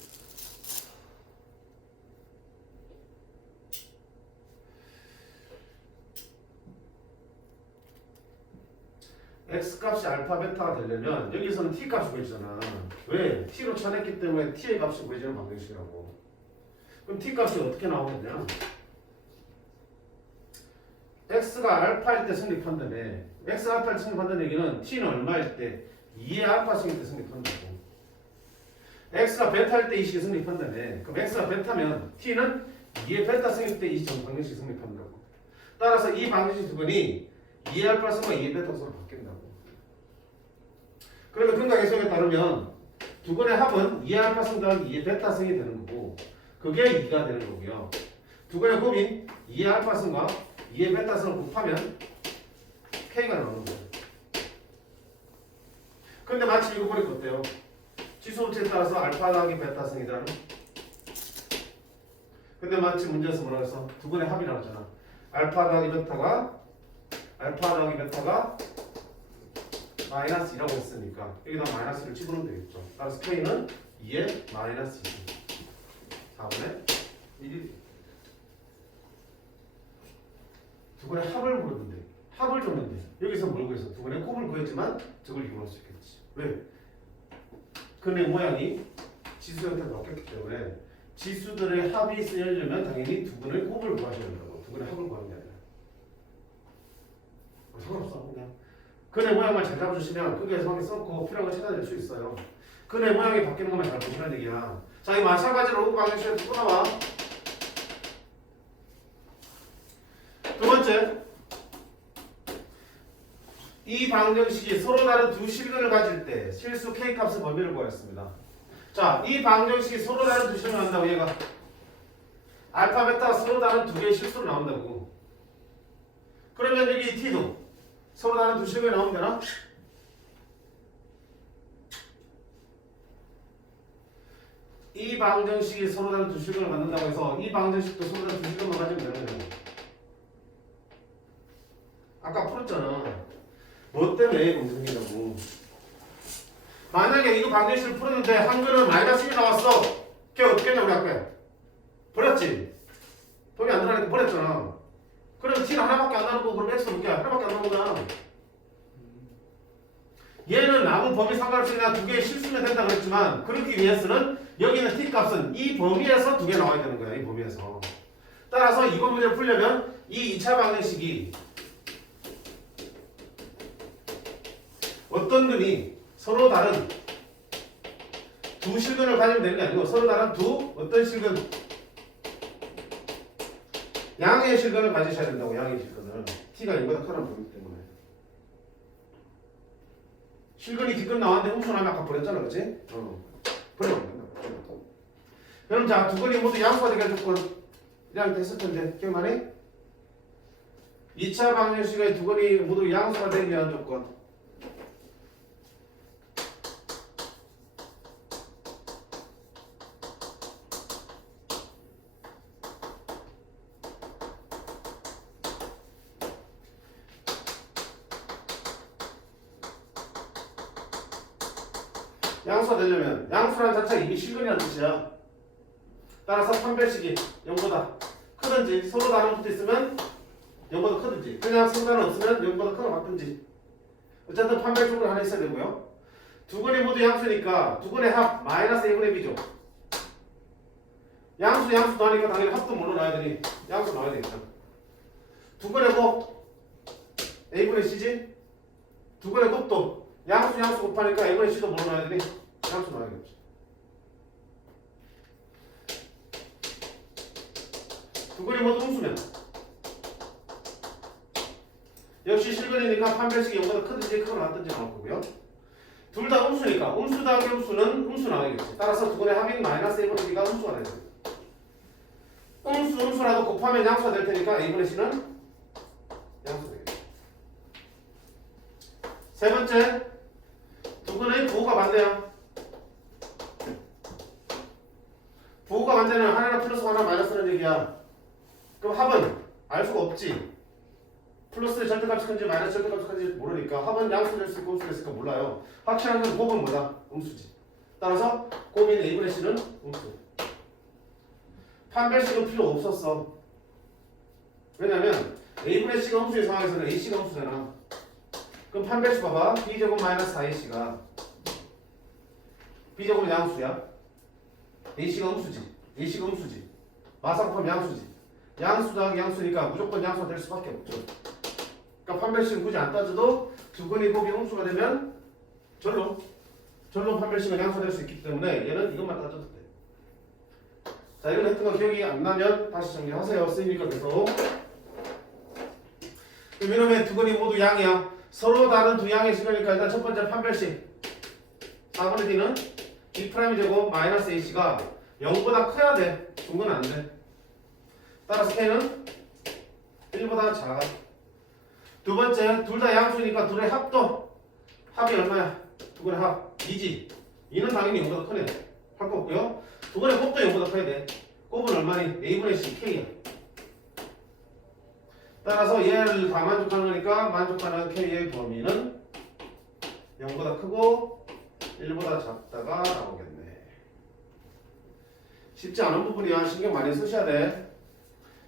x값이 알파 베타가 되려면 여기서는 t값이 구해지잖아. 왜? t로 쳐냈기 때문에 t의 값이 구해지는 방정식이라고. 그럼 t값이 어떻게 나오겠냐? x가 알파일 때 성립한다며. x가 알파일 때 성립한다는 얘기는 t는 얼마일 때? 2의 알파승일 때 성립한다고. x가 베타일 때 이 식이 성립한다며. 그럼 x가 베타면 t는 2의 베타승일 때 이 방정식이 성립한다고. 따라서 이 방정식 두근이 2의 알파승과 2의 베타승으로 바뀐다고. 그러면 근각 해석에 따르면 두근의 합은 2의 알파승 더하기 2의 베타승이 되는 거고 그게 2가 되는 거고요. 두근의 곱인 2의 알파승과 2의 베타승을 곱하면 k가 나오는 거예요. 근데 마치 이거 보니까 어때요? 지수법칙에 따라서 알파 더하기 베타승이잖아. 근데 마치 문제에서 뭐라고 해서 두근의 합이라고 하잖아. 알파 더하기 베타가 마이너스 2라고 했으니까 여기다 마이너스를 집어넣으면 되겠죠. 따라서 k는 2의 마이너스 2. 4분의 1이 두근의 합을 물었는데 합을 줬는데 여기서 뭘 구해서 두근의 곱을 구했지만 저걸 이용할 수 있겠지. 왜? 근의 모양이 지수 형태로 바뀌었기 때문에 지수들의 합이 쓰여지려면 당연히 두근의 곱을 구하셔야 된다고. 두근의 합을 구하는 게 아니라. 상관없어. 그냥 근의 모양만 잘 잡아주시면 끄기에서 한개 써놓고 필요한 거 찾아낼 수 있어요. 근의 모양이 바뀌는 것만 잘 보시라는 얘기야. 자, 이 마찬가지로 방정식에 또 나와. 두 번째, 이 방정식이 서로 다른 두 실근을 가질 때 실수 k값의 범위를 구하였습니다. 자, 이 방정식이 서로 다른 두 실근을 한다고 얘가 알파 베타가 서로 다른 두 개의 실수로 나온다고. 그러면 여기 t도 서로 다른 두 실근이 나오면 되나? 이 방정식이 서로 다른 두 실근을 갖는다고 해서 이 방정식도 서로 다른 두 실근만 가지면 되는 거죠. 아까 풀었잖아. 뭐 때문에 공정이라고. 만약에 이거 방정식을 풀었는데 한글은 마이너스 1이 나왔어. 걔 어떻게 했냐 우리 아까. 버렸지? 돈이 안 들어가니까 버렸잖아. 그럼 t는 하나밖에 안 나오고 그럼 x는 몇 개? 하나밖에 안 나오는 거야. 얘는 아무 범위 상관없이 두 개의 실수면 된다 그랬지만 그렇기 위해서는 여기는 t값은 이 범위에서 두 개 나와야 되는 거야. 이 범위에서. 따라서 이거 문제를 풀려면 이 2차 방정식이 어떤 근이 서로 다른 두 실근을 가지면 되는 게 아니고 서로 다른 두 어떤 실근? 양의 실근을 가지셔야 된다고. 양의 실근을. t가 0보다 크다는 범위 때문에. 실근이 뒷근 나왔는데 훔쳐나면 아까 버렸잖아. 그치? 버리면 된다. 그럼 자, 두 근이 모두 양수가 되게 조건 이랑 됐을 텐데 기억나니? 2차 방정식의 두 건이 모두 양수가 되기 위한 조건. 양수가 되려면 양수라는 자체가 이미 실근이라는 뜻이야. 따라서 판별식이 0보다 크든지 서로 다른 붙어 있으면 0보다 크든지 그냥 상관은 없으면 0보다 크거나 같든지 어쨌든 판별적으로 하나 있어야 되고요. 두 건이 모두 양수니까 두 건의 합 마이너스 A분의 B죠. 양수 더하니까 당연히 합도 물어 놔야 되니 양수 나와야 되겠죠. 두 건의 곱 A분의 C지. 두 건의 곱도 양수 곱하니까 A분의 C도 물어 놔야 되니 양수 나와야 되겠죠. 두 건이 모두 음수면 역시 실근이니까 판별식이 0보다 크든지 크거나 같든지 나올 거고요. 둘 다 음수니까 음수 더하기 음수는 음수 나와야겠지. 따라서 두 건의 합인 마이너스 A분의 B가 음수가 되죠. 음수라도 곱하면 양수가 될 테니까 A분의 C는 양수가 되겠죠. 세 번째, 두 건의 부호가 반대야. 부호가 반대는 하나가 플러스 하나 마이너스라는 얘기야. 그럼 합은 알 수가 없지. 플러스의 절대값이 큰지 마이너스 절대값이 큰지 모르니까 합은 양수 될 수 있고 음수 될 수 있을까 몰라요. 확실한 건 곱은 뭐다? 음수지. 따라서 곱인 A분의 C는 음수. 판별식은 필요 없었어. 왜냐면 A분의 C가 음수인 상황에서는 AC가 음수잖아. 그럼 판별식 봐봐. B제곱 마이너스 4AC가 B제곱은 양수야. AC가 음수지. 마사 곱하면 양수지. 양수 더하기 양수니까 무조건 양수가 될 수밖에 없죠. 그러니까 판별식은 굳이 안 따져도 두 건이 곱이 음수가 되면 절로 판별식은 양수가 될 수 있기 때문에 얘는 이것만 따져도 돼. 자, 이건 했던 거 기억이 안 나면 다시 정리하세요. 쓰이니까 계속. 이놈의 두 건이 모두 양이야. 서로 다른 두 양의 식이니까 일단 첫 번째 판별식 4분의 D는 B'이 되고 마이너스 AC가 0보다 커야 돼. 중건 안 돼. 따라서 K는 1보다 작아. 두 번째, 둘 다 양수니까 둘의 합도 합이 얼마야? 두 건의 합 2지. 2는 당연히 0보다 크네. 할 거 없고요. 두 건의 곱도 0보다 커야 돼. 곱은 얼마니? A분의 C, K야. 따라서 얘를 다 만족하는 거니까 만족하는 K의 범위는 0보다 크고 1보다 작다가 나오겠네. 쉽지 않은 부분이야. 신경 많이 쓰셔야 돼.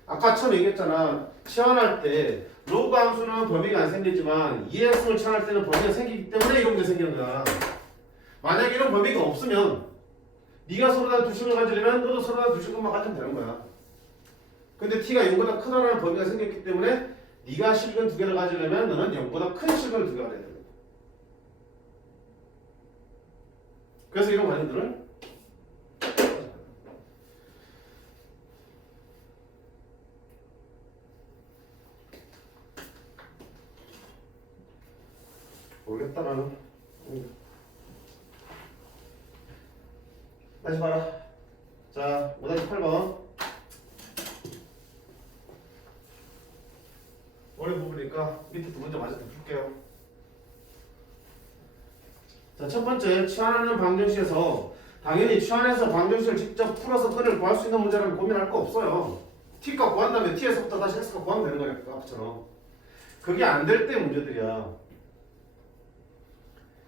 아까 처음 얘기했잖아. 치환할 때 로그 함수는 범위가 안 생기지만 이해성을 치환할 때는 범위가 생기기 때문에 이런 게 생기는 거야. 만약 이런 범위가 없으면 네가 서로 다 두 식을 가지려면 너도 서로 다 두 식만 가지면 되는 거야. 근데 t가 0보다 크다라는 범위가 생겼기 때문에 네가 실근 두 개를 가지려면 너는 0보다 큰 실근을 두 개가 돼야 됩니다. 그래서 이런 관념들을 모르겠다 나는. 다시 봐라. 자, 5-8번 어려운 부분이니까 밑에 두 번째 마저 풀게요. 자, 첫 번째 치환하는 방정식에서 당연히 치환해서 방정식을 직접 풀어서 끈을 구할 수 있는 문제라면 고민할 거 없어요. t값 구한 다음에 t에서부터 다시 x값 구하면 되는 거니까 아까처럼. 그게 안 될 때 문제들이야.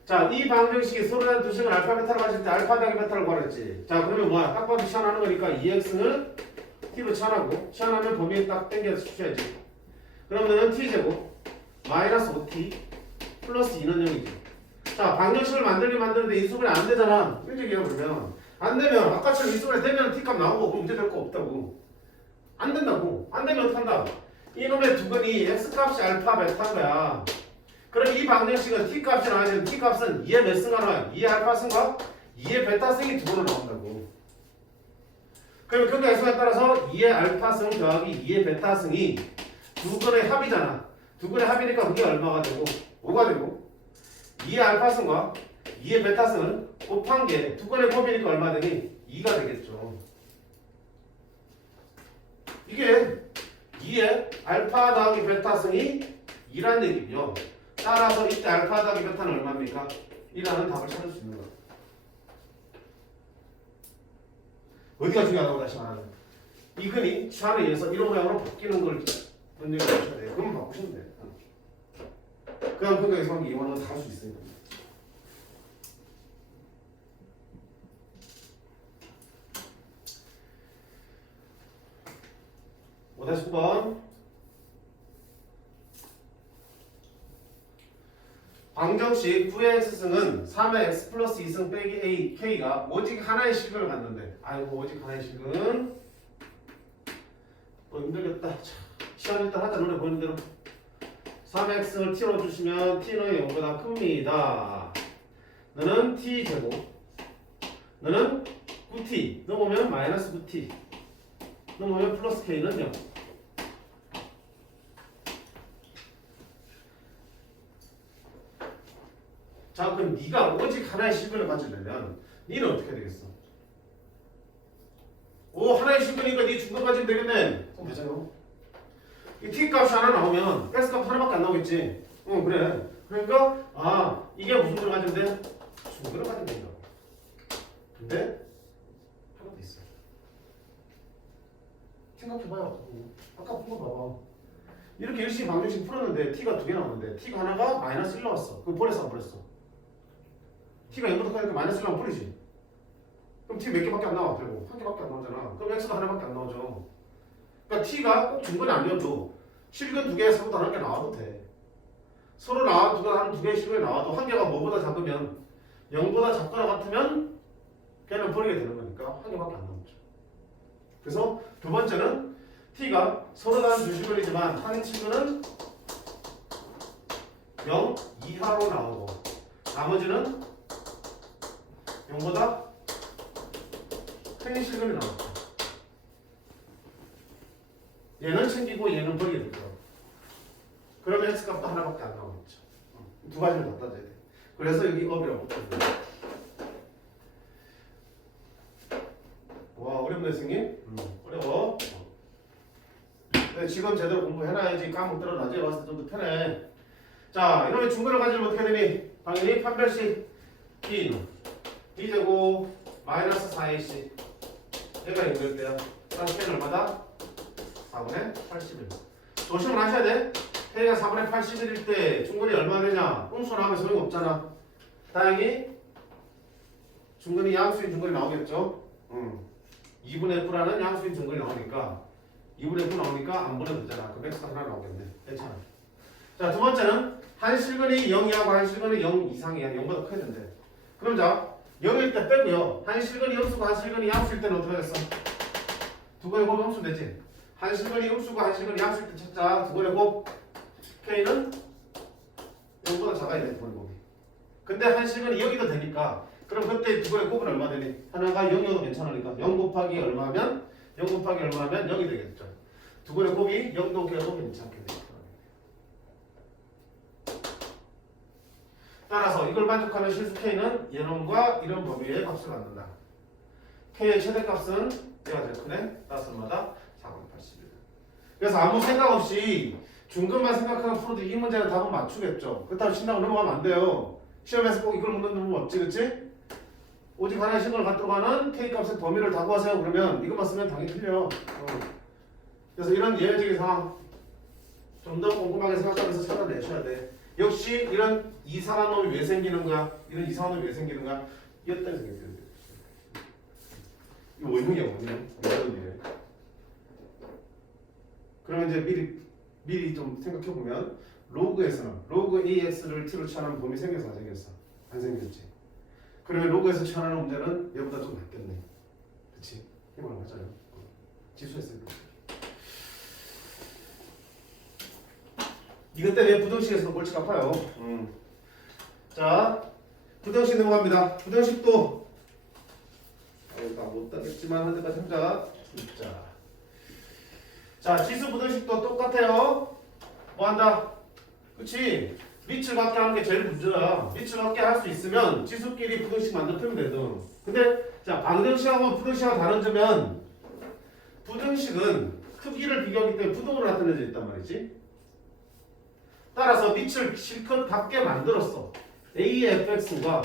자, 이 방정식이 서로 다른 두 식을 알파 베타로 가질 때 알파 더하기 베타를 구하랬지. 자, 그러면 뭐야? 딱 봐도 치환하는 거니까 2x는 t로 치환하고 치환하면 범위에 딱 당겨서 주셔야지. 그럼 너는 t제곱 마이너스 5t 플러스 2는 0이지. 자, 방정식을 만드는데 인수분해 안 되잖아. 일찍이야 그러면. 안 되면 아까처럼 인수분해 되면 t값 나오고 그럼 문제 될 거 없다고. 안 된다고. 안 되면 어떡한다? 이놈의 두 건이 x값이 알파 베타인 거야. 그럼 이 방정식은 t값이 나와야 되는 t값은 2의 몇 승가 나와요? 2의 알파승과 2의 베타승이 두 번으로 나온다고. 그러면 경계 해석에 따라서 2의 알파승 더하기 2의 베타승이 두 건의 합이잖아. 두 건의 합이니까 그게 얼마가 되고 5가 되고 2의 알파승과 2의 베타승을 곱한 게 두 건의 곱이니까 얼마 되니? 2가 되겠죠. 이게 2에 알파 더하기 베타승이 2란 얘기고요. 따라서 이때 알파 더하기 베타는 얼마입니까? 1라는 답을 찾을 수 있는 거예요. 어디가 중요하다고 다시 말하면 이 근이 시간에 의해서 이런 모양으로 바뀌는 걸 문제를 내셔야 돼요. 그러면 바꾸시면 돼요. 그냥 그거 예상하기 이원은 다 할 수 있어요. 다시 9번 방정식 9의 x승은 3의 x 플러스 2승 빼기 a k가 오직 하나의 실근을 갖는데 아이고 오직 하나의 실근 힘들겠다. 시간 일단 하자. 노래 보는 대로 3의 x승을 t로 주시면 t는 0보다 큽니다. 너는 t 제곱 너는 9t 넘으면 마이너스 9t 넘으면 플러스 k는 0. 자 그럼 네가 오직 하나의 실근을 가지려면 네는 어떻게 되겠어? 오 하나의 실근이니까 네 중간 가지면 되겠네. 그럼 되잖아. 이 t 값이 하나 나오면 x 값 하나밖에 안 나오겠지. 응 그래. 그러니까 아 이게 무슨 걸 가지면 돼? 중근을 가지면 된다. 근데 하나도 있어. 생각해봐요. 아까 푼 거 봐봐. 이렇게 열심히 방정식 풀었는데 t가 2개 나왔는데 t가 하나가 마이너스 1 나왔어. 그거 버렸어 안 버렸어? t가 0부터 크니까 마이너스 1 나오면 버리지. 그럼 t 몇 개밖에 안 나와 결국 한 개밖에 안 나오잖아. 그럼 x도 하나밖에 안 나오죠. 그러니까 t가 꼭 중근이 아니어도 실근 2개, 서로 다른 게 나와도 돼. 서로 나와 두 개의 실근이 나와도 한 개가 뭐보다 작으면 0보다 작거나 같으면 걔는 버리게 되는 거니까 한 개밖에 안 나오죠. 그래서 두 번째는 t가 서로 다른 두 실근이지만 한 실근은 0 이하로 나오고 나머지는 0보다 큰 실근이 나왔죠. 얘는 챙기고 얘는 버리게 되죠. 그러면 x값도 하나밖에 안 나오겠죠. 두 가지를 갖다 줘야 돼. 그래서 여기 업이라고 붙여요. 와 어렵네 선생님. 어려워. 네, 지금 제대로 공부해놔야지 까먹더라 나중에 봤을 때 좀 더 편해. 자 이놈의 중근을 가지면 어떻게 되니? 당연히 판별식 D제곱 마이너스 4AC 얘가 연결돼요. 그럼 K는 얼마다? 4분의 81. 조심을 하셔야 돼. K가 4분의 81일 때 중근이 얼마 되냐? 음수 나오면 소용이 없잖아. 다행히 중근이 양수인 중근이 나오겠죠? 2분의 F라는 양수인 중근이 나오니까 2분의 F 나오니까 안 보내도 되잖아. 그럼 X가 하나 나오겠네. 괜찮아. 자, 두 번째는 한 실근이 0 이하고 한 실근이 0 이상이야. 0보다 커야 된대. 그럼 자, 0일 때 빼고요. 한 실근이 음수고 한 실근이 양수일 때는 어떻게 하겠어? 두 번에 곱 음수 되지? 한 실근이 음수고 한 실근이 양수일 때 찾자. 두 번에 곱 K는 0보다 작아야 돼. 두 번에 곱이. 근데 한 실근이 0이도 되니까 그럼 그때 두 번의 곱은 얼마 되니? 하나가 0이어도 괜찮으니까 0 곱하기 얼마면 0 곱하기 얼마면 0이 되겠죠. 두 번의 곱이 0도 계속 괜찮게 되겠죠. 따라서 이걸 만족하는 실수 K는 이놈과 이런 범위의 값을 갖는다. K의 최대값은 얘가 제일 크네. 따라서 얼마다? 4분의 81. 그래서 아무 생각 없이 중근만 생각하고 풀어도 이 문제는 답은 맞추겠죠. 그렇다고 신나고 넘어가면 안 돼요. 시험에서 꼭 이걸 묻는 놈은 없지, 그치? 오직 하나의 실근을 갖도록 하는 K값의 범위를 다 구하세요. 그러면 이것만 쓰면 당연히 틀려. 그래서 이런 예외적인 상황 좀 더 꼼꼼하게 생각하면서 찾아내셔야 돼. 역시 이런 이상한 놈이 왜 생기는 거야? 이런 이상한 놈이 왜 생기는 거야? 이것 때문에 생기는 거야. 이거 원흉이야, 원흉. 이런 일에. 그러면 이제 미리 좀 생각해 보면 로그에서는 로그 AX를 t로 취하는 범위 생겼어, 안 생겼어? 안 생겼지. 그러면 로그에서 취하는 문제는 얘보다 좀 낫겠네. 그치? 이거는 맞아요. 지수했으니까. 이것 때문에 부등식에서 골치가 아파요. 자, 부등식 넘어갑니다. 부등식도 못 따겠지만 한 대까지 해보자. 자, 지수 부등식도 똑같아요. 뭐 한다? 그치? 밑을 갖게 하는 게 제일 문제야. 밑을 갖게 할 수 있으면 지수끼리 부등식 만들어 풀면 되거든. 근데 자, 방정식하고 부등식하고 다른 점은 부등식은 크기를 비교하기 때문에 부동으로 나타내져 있단 말이지. 따라서 밑을 실컷 같게 만들었어. A의 fx과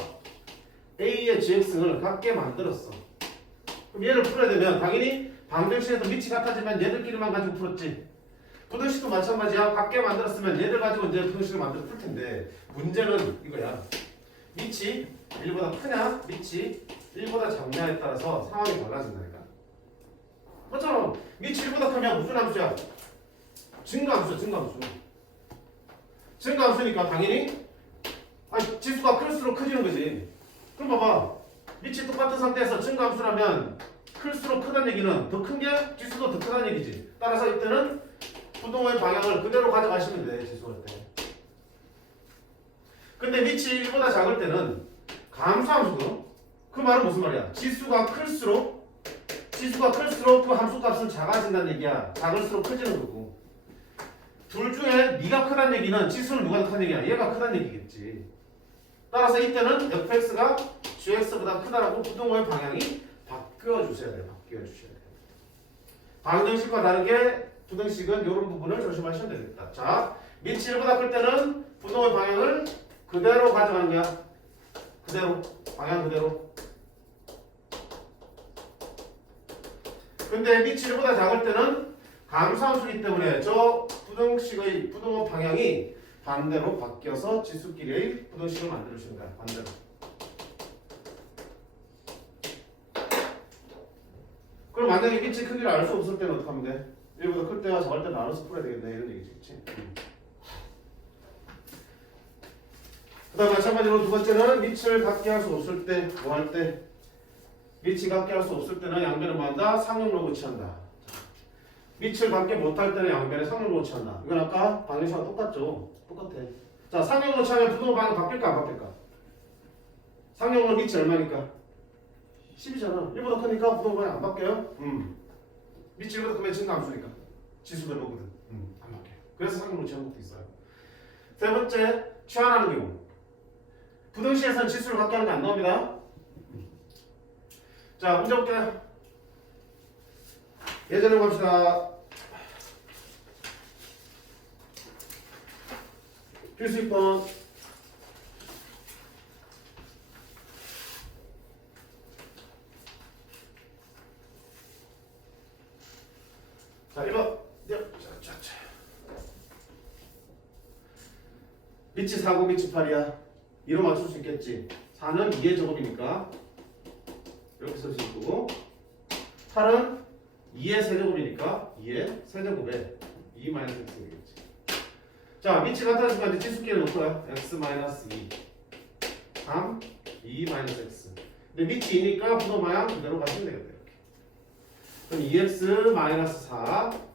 A의 gx를 같게 만들었어. 그럼 얘를 풀어야 되면 당연히 방정식에서 밑이 같아지면 얘들끼리만 가지고 풀었지. 부등식도 마찬가지야. 같게 만들었으면 얘들 가지고 이제 부등식을 만들어 풀 텐데 문제는 이거야. 밑이 1보다 크냐 밑이 1보다 작냐에 따라서 상황이 달라진다니까. 그렇잖아. 밑이 1보다 크냐 무슨 함수야? 증가함수야. 증가함수니까 당연히 지수가 클수록 커지는 거지. 그럼 봐봐. 밑이 똑같은 상태에서 증가함수라면 클수록 크다는 얘기는 더 큰 게 지수도 더 크다는 얘기지. 따라서 이때는 부동호의 방향을 그대로 가져가시면 돼. 지수할 때. 근데 밑이 1보다 작을 때는 감소함수도 그 말은 무슨 말이야? 지수가 클수록 그 함수 값은 작아진다는 얘기야. 작을수록 커지는 거고. 둘 중에 네가 크다는 얘기는 지수는 누가 더 크다는 얘기야? 얘가 크다는 얘기겠지. 따라서 이때는 fx가 gx보다 크다라고 부동호의 방향이 바뀌어 주셔야 돼. 방정식과 다르게 부등식은 이런 부분을 조심하시면 되겠다. 자, 밑이 1보다 클 때는 부동호의 방향을 그대로 가져가는 거야. 방향 그대로. 근데 밑이 1보다 작을 때는 감소함수이기 때문에 저 부등식의 부동호 방향이 반대로 바뀌어서 지수끼리의 부등식을 만들어주는 거야. 반대로. 그럼 만약에 밑이 크기를 알 수 없을 때는 어떻게 하면 돼? 1보다 클 때와 작을 때 나눠서 풀어야 되겠네. 이런 얘기지. 그치? 그 다음 마찬가지로 두 번째는 밑을 갖게 할 수 없을 때 뭐 할 때? 밑이 갖게 할 수 없을 때는 양변을 뭐 한다? 상용로고 취한다. 밑을 갖게 못할 때는 양변에 상용로고 취한다. 이건 아까 방정식과 똑같죠? 똑같아. 자, 상용로 취하면 부동호 방향 바뀔까 안 바뀔까? 상용로 밑이 얼마니까? 10이잖아. 1보다 크니까 부동호 방향 안 바뀌어요? 밑이 1보다 크면 증가함수니까. 지수가 로거든. 안 바뀌어요. 그래서 상용로 취한 것도 있어요. 세 번째, 취한하는 경우. 부등식에서는 지수를 갖게 하는 게 안 나옵니다. 자, 문제 볼게요. 예전에 봅시다. 필수 2번. 자, 1번. 밑이 4고 밑이 8이야. 이로 맞출 수 있겠지. 4는 2의 제곱이니까 이렇게 쓸 수 있고 8은 2의 세제곱이니까 2의 세제곱에 2-x겠지. 자, 밑이 같아지니까 이제 지수끼리 놓을 거야. x-2 3 2-x. 근데 밑이 2니까 부동 방향 그대로 가시면 되겠다. 이렇게. 그럼 2x-4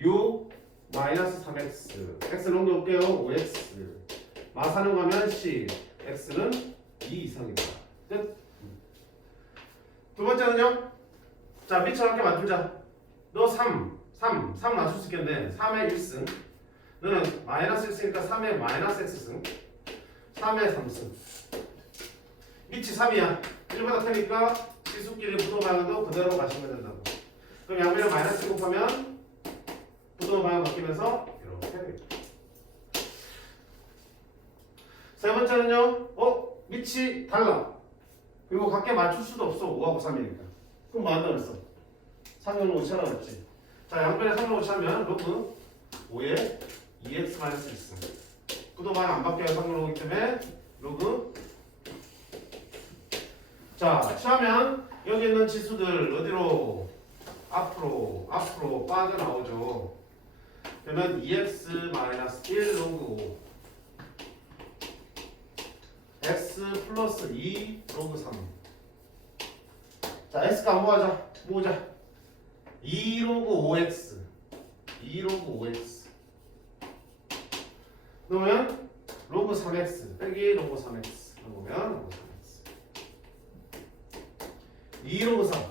6-3x x는 옮겨올게요. 5x 마사는 가면 c x는 2 이상이다. 끝. 두 번째는요. 자, 밑을 함께 맞추자. 너 3 맞출 수 있겠네. 3의 1승. 너는 마이너스 1승이니까 3의 마이너스 x승. 3의 3승. 밑이 3이야. 1보다 크니까 지수끼리 부동 방향도 그대로 가시면 된다고. 그럼 양변에 마이너스 곱하면 부동 방향 바뀌면서 이렇게 되겠다. 세 번째는요. 밑이 달라. 그리고 각게 맞출 수도 없어. 5하고 3이니까. 그럼 뭐 한다 그랬어? 상용로 치하라고 했지. 자, 양변에 상용로 치하면 로그 5에 2x-1승. 부동 방향 안 바뀌어요. 상용로이기 때문에 로그. 자, 취하면 여기 있는 지수들 어디로? 앞으로 빠져나오죠. 그러면 2x-1 로그 5 x 플러스 2 로그 3. 자, x가 모으자. 2 로그 5x 2 로그 5x 그러면 로그 3x 빼기 로그 3x 그러면 로그 3x 2 로그 3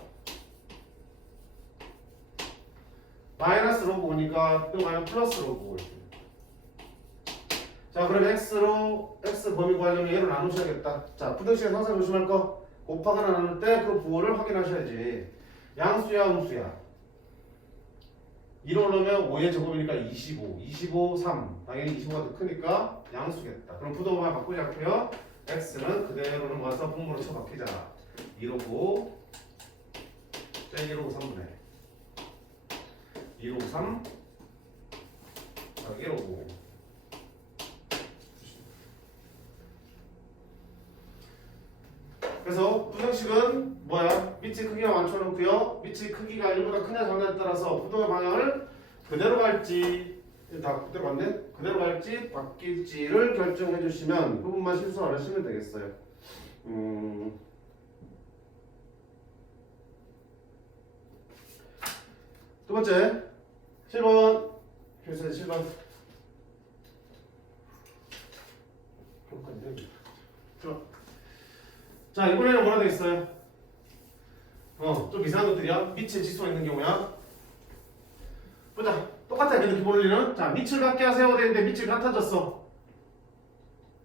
마이너스 로그 5니까 또 가면 플러스 로그 5. 자, 그럼 x 범위 구하려면 얘를 나누셔야겠다. 자, 부등식에서 항상 조심할 거 곱하거나 나눌 때 그 부호를 확인하셔야지. 양수야 음수야? 2로 넣으면 5의 제곱이니까 25, 25, 3. 당연히 25가 더 크니까 양수겠다. 그럼 부동만 바꾸지 않고요. x는 그대로 넘어가서 분모로 쳐박히자. 159 빼기 159 3분의 159 3 더하기 159. 그래서 부등식은 뭐야? 밑의 크기가 맞춰놓고요. 밑의 크기가 1보다 크냐 작냐에 따라서 부동의 방향을 그대로 갈지 다 그대로 갔네? 그대로 갈지 바뀔지를 결정해 주시면 그 부분만 실수 안 하시면 되겠어요. 두 번째 7번 교수님 7번 자 이번에는 뭐라 되어 있어요? 좀 이상한 것들이야. 밑에 지수가 있는 경우야. 보자. 똑같아. 근데 기본 원리는 자 밑을 같게 하세요 되는데 밑이 같아졌어.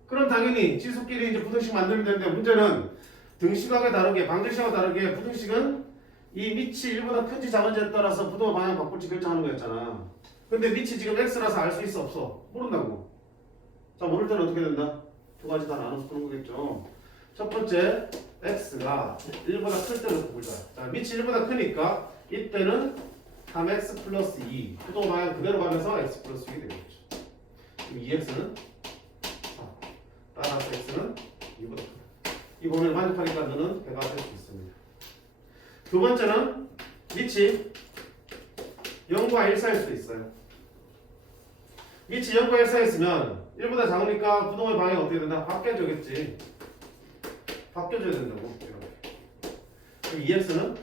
그럼 당연히 지수끼리 이제 부등식 만들면 되는데 문제는 등식하고 다르게 방정식하고 다르게 부등식은 이 밑이 1보다 큰지 작은지에 따라서 부동의 방향 바꿀지 결정하는 거였잖아. 근데 밑이 지금 x라서 알 수 있어 없어? 모른다고. 자 모를 때는 어떻게 된다? 두 가지 다 나눠서 푸는 거겠죠. 첫 번째 x가 1보다 클 때를 보자. 자 밑이 1보다 크니까 이때는 3x 플러스 2 부동의 방향 그대로 가면서 x 플러스 2가 되겠죠. 그럼 2x는 4 따라서 x는 2보다 크다. 이 범위를 만족하니까 너는 배가 될 수 있습니다. 두 번째는 밑이 0과 1 사이일 수도 있어요. 밑이 0과 1 사이에 있으면 1보다 작으니까 부동의 방향이 어떻게 된다? 바뀌어져겠지. 바뀌어져야 된다고. 이렇게. 그럼 2x는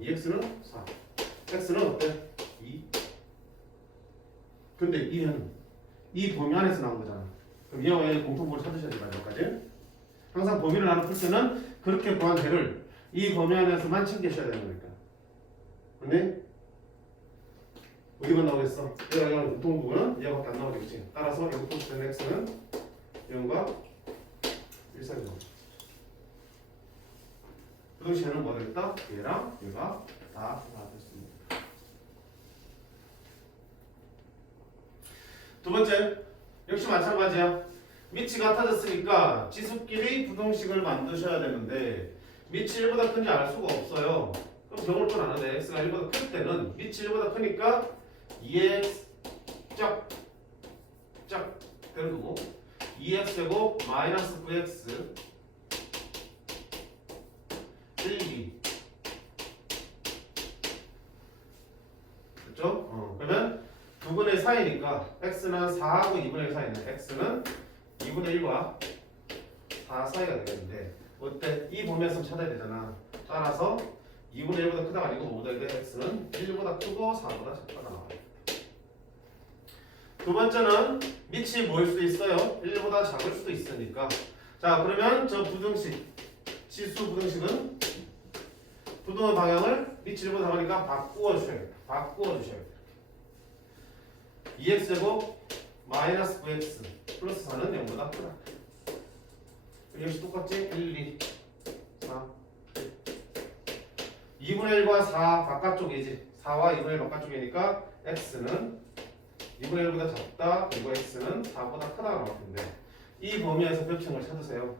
2x는 4 x는 어때? 2 근데 2는 이 범위 안에서 나온 거잖아. 그럼 이와 얘의 공통점을 찾으셔야 돼. 마지막까지 항상 범위를 나눠 풀 때는 그렇게 구한 해를 이 범위 안에서만 챙기셔야 되는 거니까. 근데 어디만 나오겠어? 얘가 이런 공통 부분은 얘밖에 안 나오겠지. 따라서 이거 풀수된 x는 0과 1 사이 나오죠. 부등식에는 뭐 되겠다? 얘랑 얘가 다 나왔습니다. 두 번째 역시 마찬가지야. 밑이 같아졌으니까 지수끼리 부등식을 만드셔야 되는데 밑이 1보다 큰지 알 수가 없어요. 그럼 경우를 또 나누네. x가 1보다 클 때는 밑이 1보다 크니까 2x 짝 되는 거고 2x제곱 마이너스 9x 1, 2 그렇죠? 그러면 2분의 사이니까 x는 4하고 2분의 1 사이네. x는 2분의 1과 4 사이가 되겠는데 어때? 이 범위에서 찾아야 되잖아. 따라서 2분의 1보다 크다가 아니고 뭐보다 돼? x는 1보다 크고 4보다 작다가 나와요. 두 번째는 밑이 뭐일 수도 있어요? 1보다 작을 수도 있으니까. 자 그러면 저 부등식 지수 부등식은 부동의 방향을 밑이 1보다 작으니까 바꾸어 주셔야겠다. 바꾸어 주셔야겠다. 2x제곱 마이너스 9x 플러스 4는 0보다 크다. 역시 똑같지? 1, 2, 4 2분의 1과 4 바깥쪽이지. 4와 2분의 1 바깥쪽이니까 x는 2분의 1보다 작다. 그리고 x는 4보다 크다가 나올 텐데 이 범위에서 벽층을 찾으세요.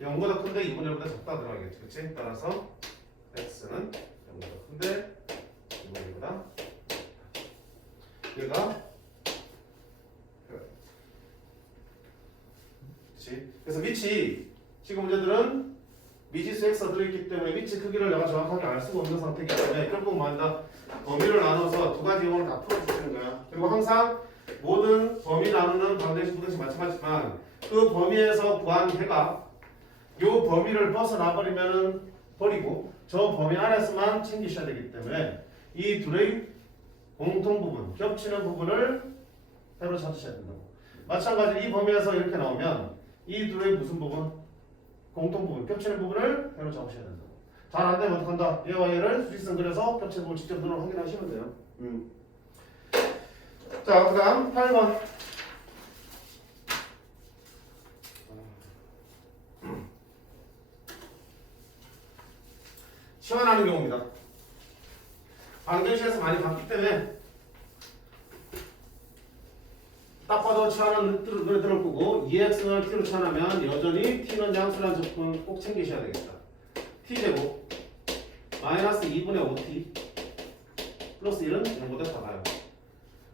0보다 큰데 2분의 1보다 작다 들어가겠지. 그치? 따라서 x는 0보다 큰데 2분의 1보다 얘가 그치? 그래서 밑이 지금 문제들은 미지수 x가 들어있기 때문에 밑의 크기를 내가 정확하게 알 수가 없는 상태이기 때문에 결국 뭐 한다? 범위를 나눠서 두 가지 용어를 다 풀어주시는 거야. 그리고 항상 모든 범위 나누는 방정식 부등식 마찬가지지만 그 범위에서 구한 해가 요 범위를 벗어나 버리면은 버리고 저 범위 안에서만 챙기셔야 되기 때문에 이 둘의 공통 부분, 겹치는 부분을 해로 찾으셔야 된다고. 마찬가지로 이 범위에서 이렇게 나오면 이 둘의 무슨 부분? 공통 부분, 겹치는 부분을 해로 잡으셔야 된다고. 잘 안 되면 어떡한다? 얘와 얘를 수직선 그려서 겹치는 부분 직접 눈으로 확인하시면 돼요. 자, 그 다음 8번. 치환하는 경우입니다. 방정식에서 많이 봤기 때문에 딱 봐도 치환하는 눈에 들어올 거고 2x를 t로 치환하면 여전히 t는 양수라는 조건 꼭 챙기셔야 되겠다. t제곱 마이너스 2분의 5t 플러스 1은 0보다 작아요.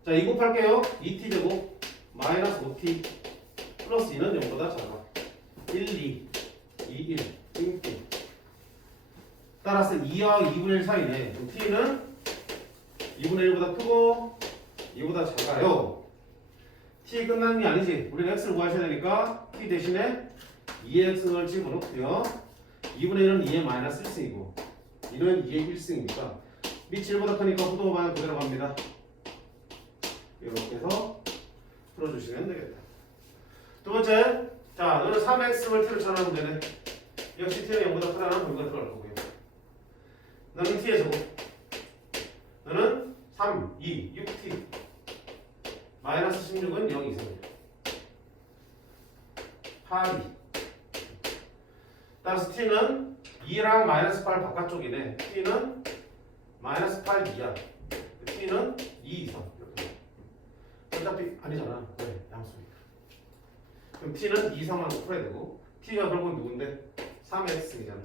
자, 2 곱할게요. 2t제곱 마이너스 5t 플러스 2는 0보다 작아. 1, 2, 2, 1 띵띵. 따라서 2와 2분의 1 사이네. 그럼 t는 2분의 1보다 크고 2보다 작아요. t 끝나는 게 아니지. 우리는 x를 구하셔야 되니까 t 대신에 2x를 집어넣고요. 2분의 1은 2의 마이너스 1승이고 2는 2의 1승이니까 밑이 1보다 크니까 후도만 그대로 갑니다. 이렇게 해서 풀어주시면 되겠다. 두 번째, 자, 너는 3x를 t로 전하면 되네. 역시 t는 0보다 크다는 범위가 들어갈 거고요. 너는 t의 제곱, 너는 3, 2, 6t 마이너스 16은 0 이상 8, 2 따라서 t는 2랑 마이너스 8 바깥쪽이네. t는 마이너스 8 이하 t는 2 이상 이렇게. 어차피 아니잖아. 왜? 양수니까. 그럼 t는 2 이상만 풀어야 되고 t가 결국은 누군데? 3의 x승이잖아.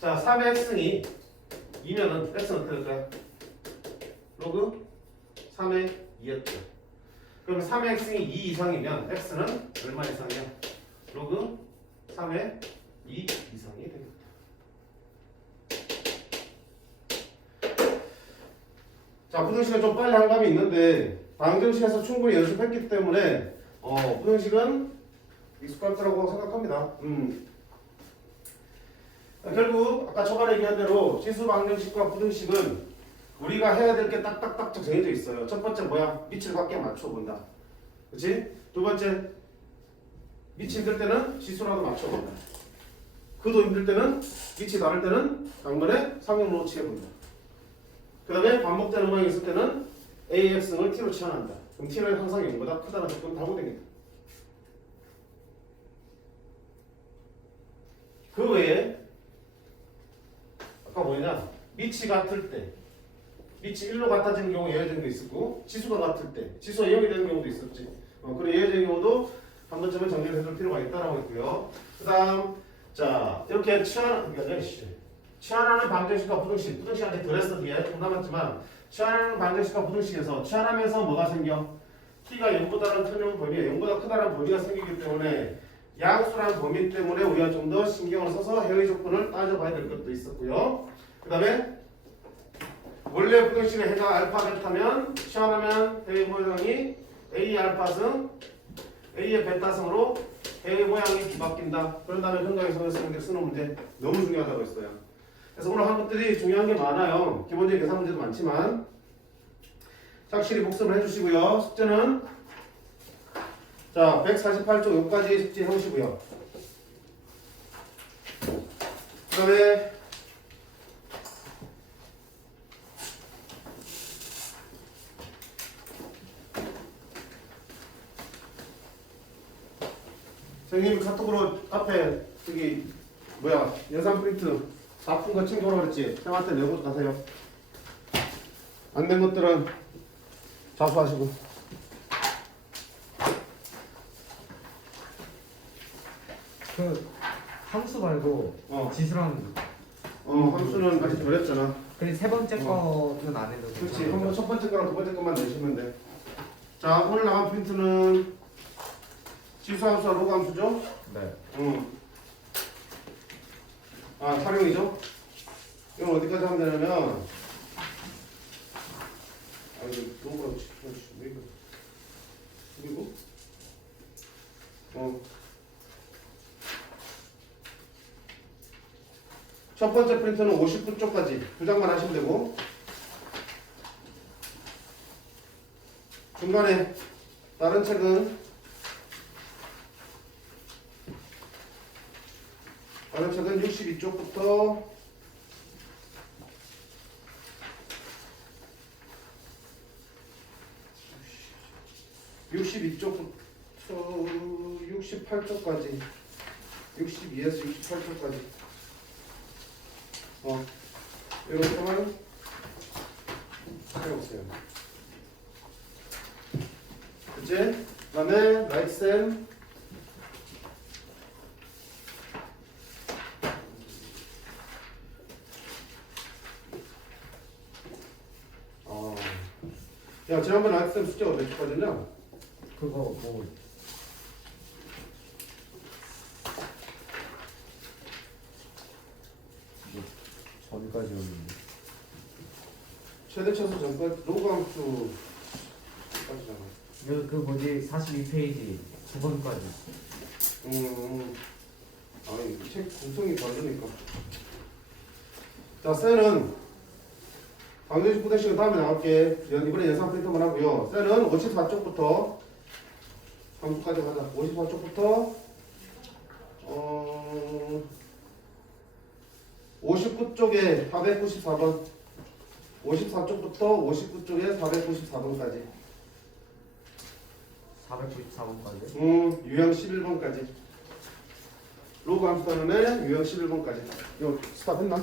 자, 3의 x승이 2면은 x는 어떻게 될까요? 로그 3의 2였죠. 그럼 3의 x승이 2 이상이면 x는 얼마 이상이야? 로그 3의 2 이상이 되겠다. 자, 부등식은 좀 빨리 할 감이 있는데 방정식에서 충분히 연습했기 때문에 부등식은 익숙할 거라고 생각합니다. 결국 아까 초반에 얘기한 대로 지수 방정식과 부등식은 우리가 해야 될 게 딱딱딱 정해져 있어요. 첫 번째 뭐야? 밑을 밖에 맞춰본다. 그렇지? 두 번째 밑이 힘들 때는 지수라도 맞춰본다. 그도 힘들 때는 밑이 다를 때는 당근에 상용으로 취해본다. 그 다음에 반복되는 모양이 있을 때는 AX를 T로 치환한다. 그럼 T는 항상 0보다 크다는 조건 다고됩니다. 그 외에 아까 뭐냐? 밑이 같을 때 밑이 1로 같아지는 경우 예외적인 게 있었고 지수가 같을 때 지수가 0이 되는 경우도 있었지. 그런 예외적인 경우도 한 번쯤은 정리를 해둘 필요가 있다라고 했고요. 그 다음 자 이렇게 치환하는 방정식과 부등식 부등식한테 덜 했어 뒤에 좀 남았지만 치환하는 방정식과 부등식에서 치환하면서 뭐가 생겨? t가 0보다는 큰 범위에 0보다 크다는 범위가 생기기 때문에 양수라는 범위 때문에 우리가 좀 더 신경을 써서 해외 조건을 따져봐야 될 것도 있었고요. 그 다음에 원래 부등식의 해가 알파 베타면 치환하면 해외 모양이 A 알파승 A의 베타승으로 해외 모양이 뒤바뀐다. 그런 다음에 현가계선을 쓰는 게 쓰는 문제 너무 중요하다고 했어요. 그래서 오늘 한 것들이 중요한 게 많아요. 기본적인 계산 문제도 많지만 확실히 복습을 해주시고요. 숙제는 자 148쪽 여기까지 숙제 해오시고요. 그 다음에 선생님이 카톡으로 앞에 저기 뭐야 연산 프린트 다 푼 거 챙겨오라고 그랬지? 형한테 내고 가세요. 안 된 것들은 자수하시고. 그 함수 말고 지수랑 함수는 아직 덜 했잖아. 근데 세 번째 거는 안 해도 그렇지. 괜찮아요. 한번 첫 번째 거랑 두 번째 것만 내시면 돼. 자 오늘 나간 프린트는 지수함수와 로그함수죠? 네. 아 활용이죠? 이건 어디까지 하면 되냐면 이거 로그라고 왜 이거 그리고 첫 번째 프린트는 59쪽까지 두 장만 하시면 되고 중간에 다른 책은 62쪽부터 68쪽까지 62에서 68쪽까지 이것만 해보세요. 그치? 그 다음에 right 쌤 야, 지난번에 right 쌤 숙제가 몇 주까지냐? 그거 뭐 전까지였는데. 최대 최소 전까지 로그함수 까지잖아. 그 뭐지 42페이지 9번까지. 아니 책 구성이 다르니까. 자, 셀은 방정식 부대식은 다음에 나갈게. 이번에 연산 프린터만 하고요. 셀은 54쪽부터 함수까지 가자. 54쪽부터 59쪽에 494번. 54쪽부터 59쪽에 494번까지. 494번까지. 유형 11번까지. 로그 함수 단원의 유형 11번까지. 이거 스탑했나?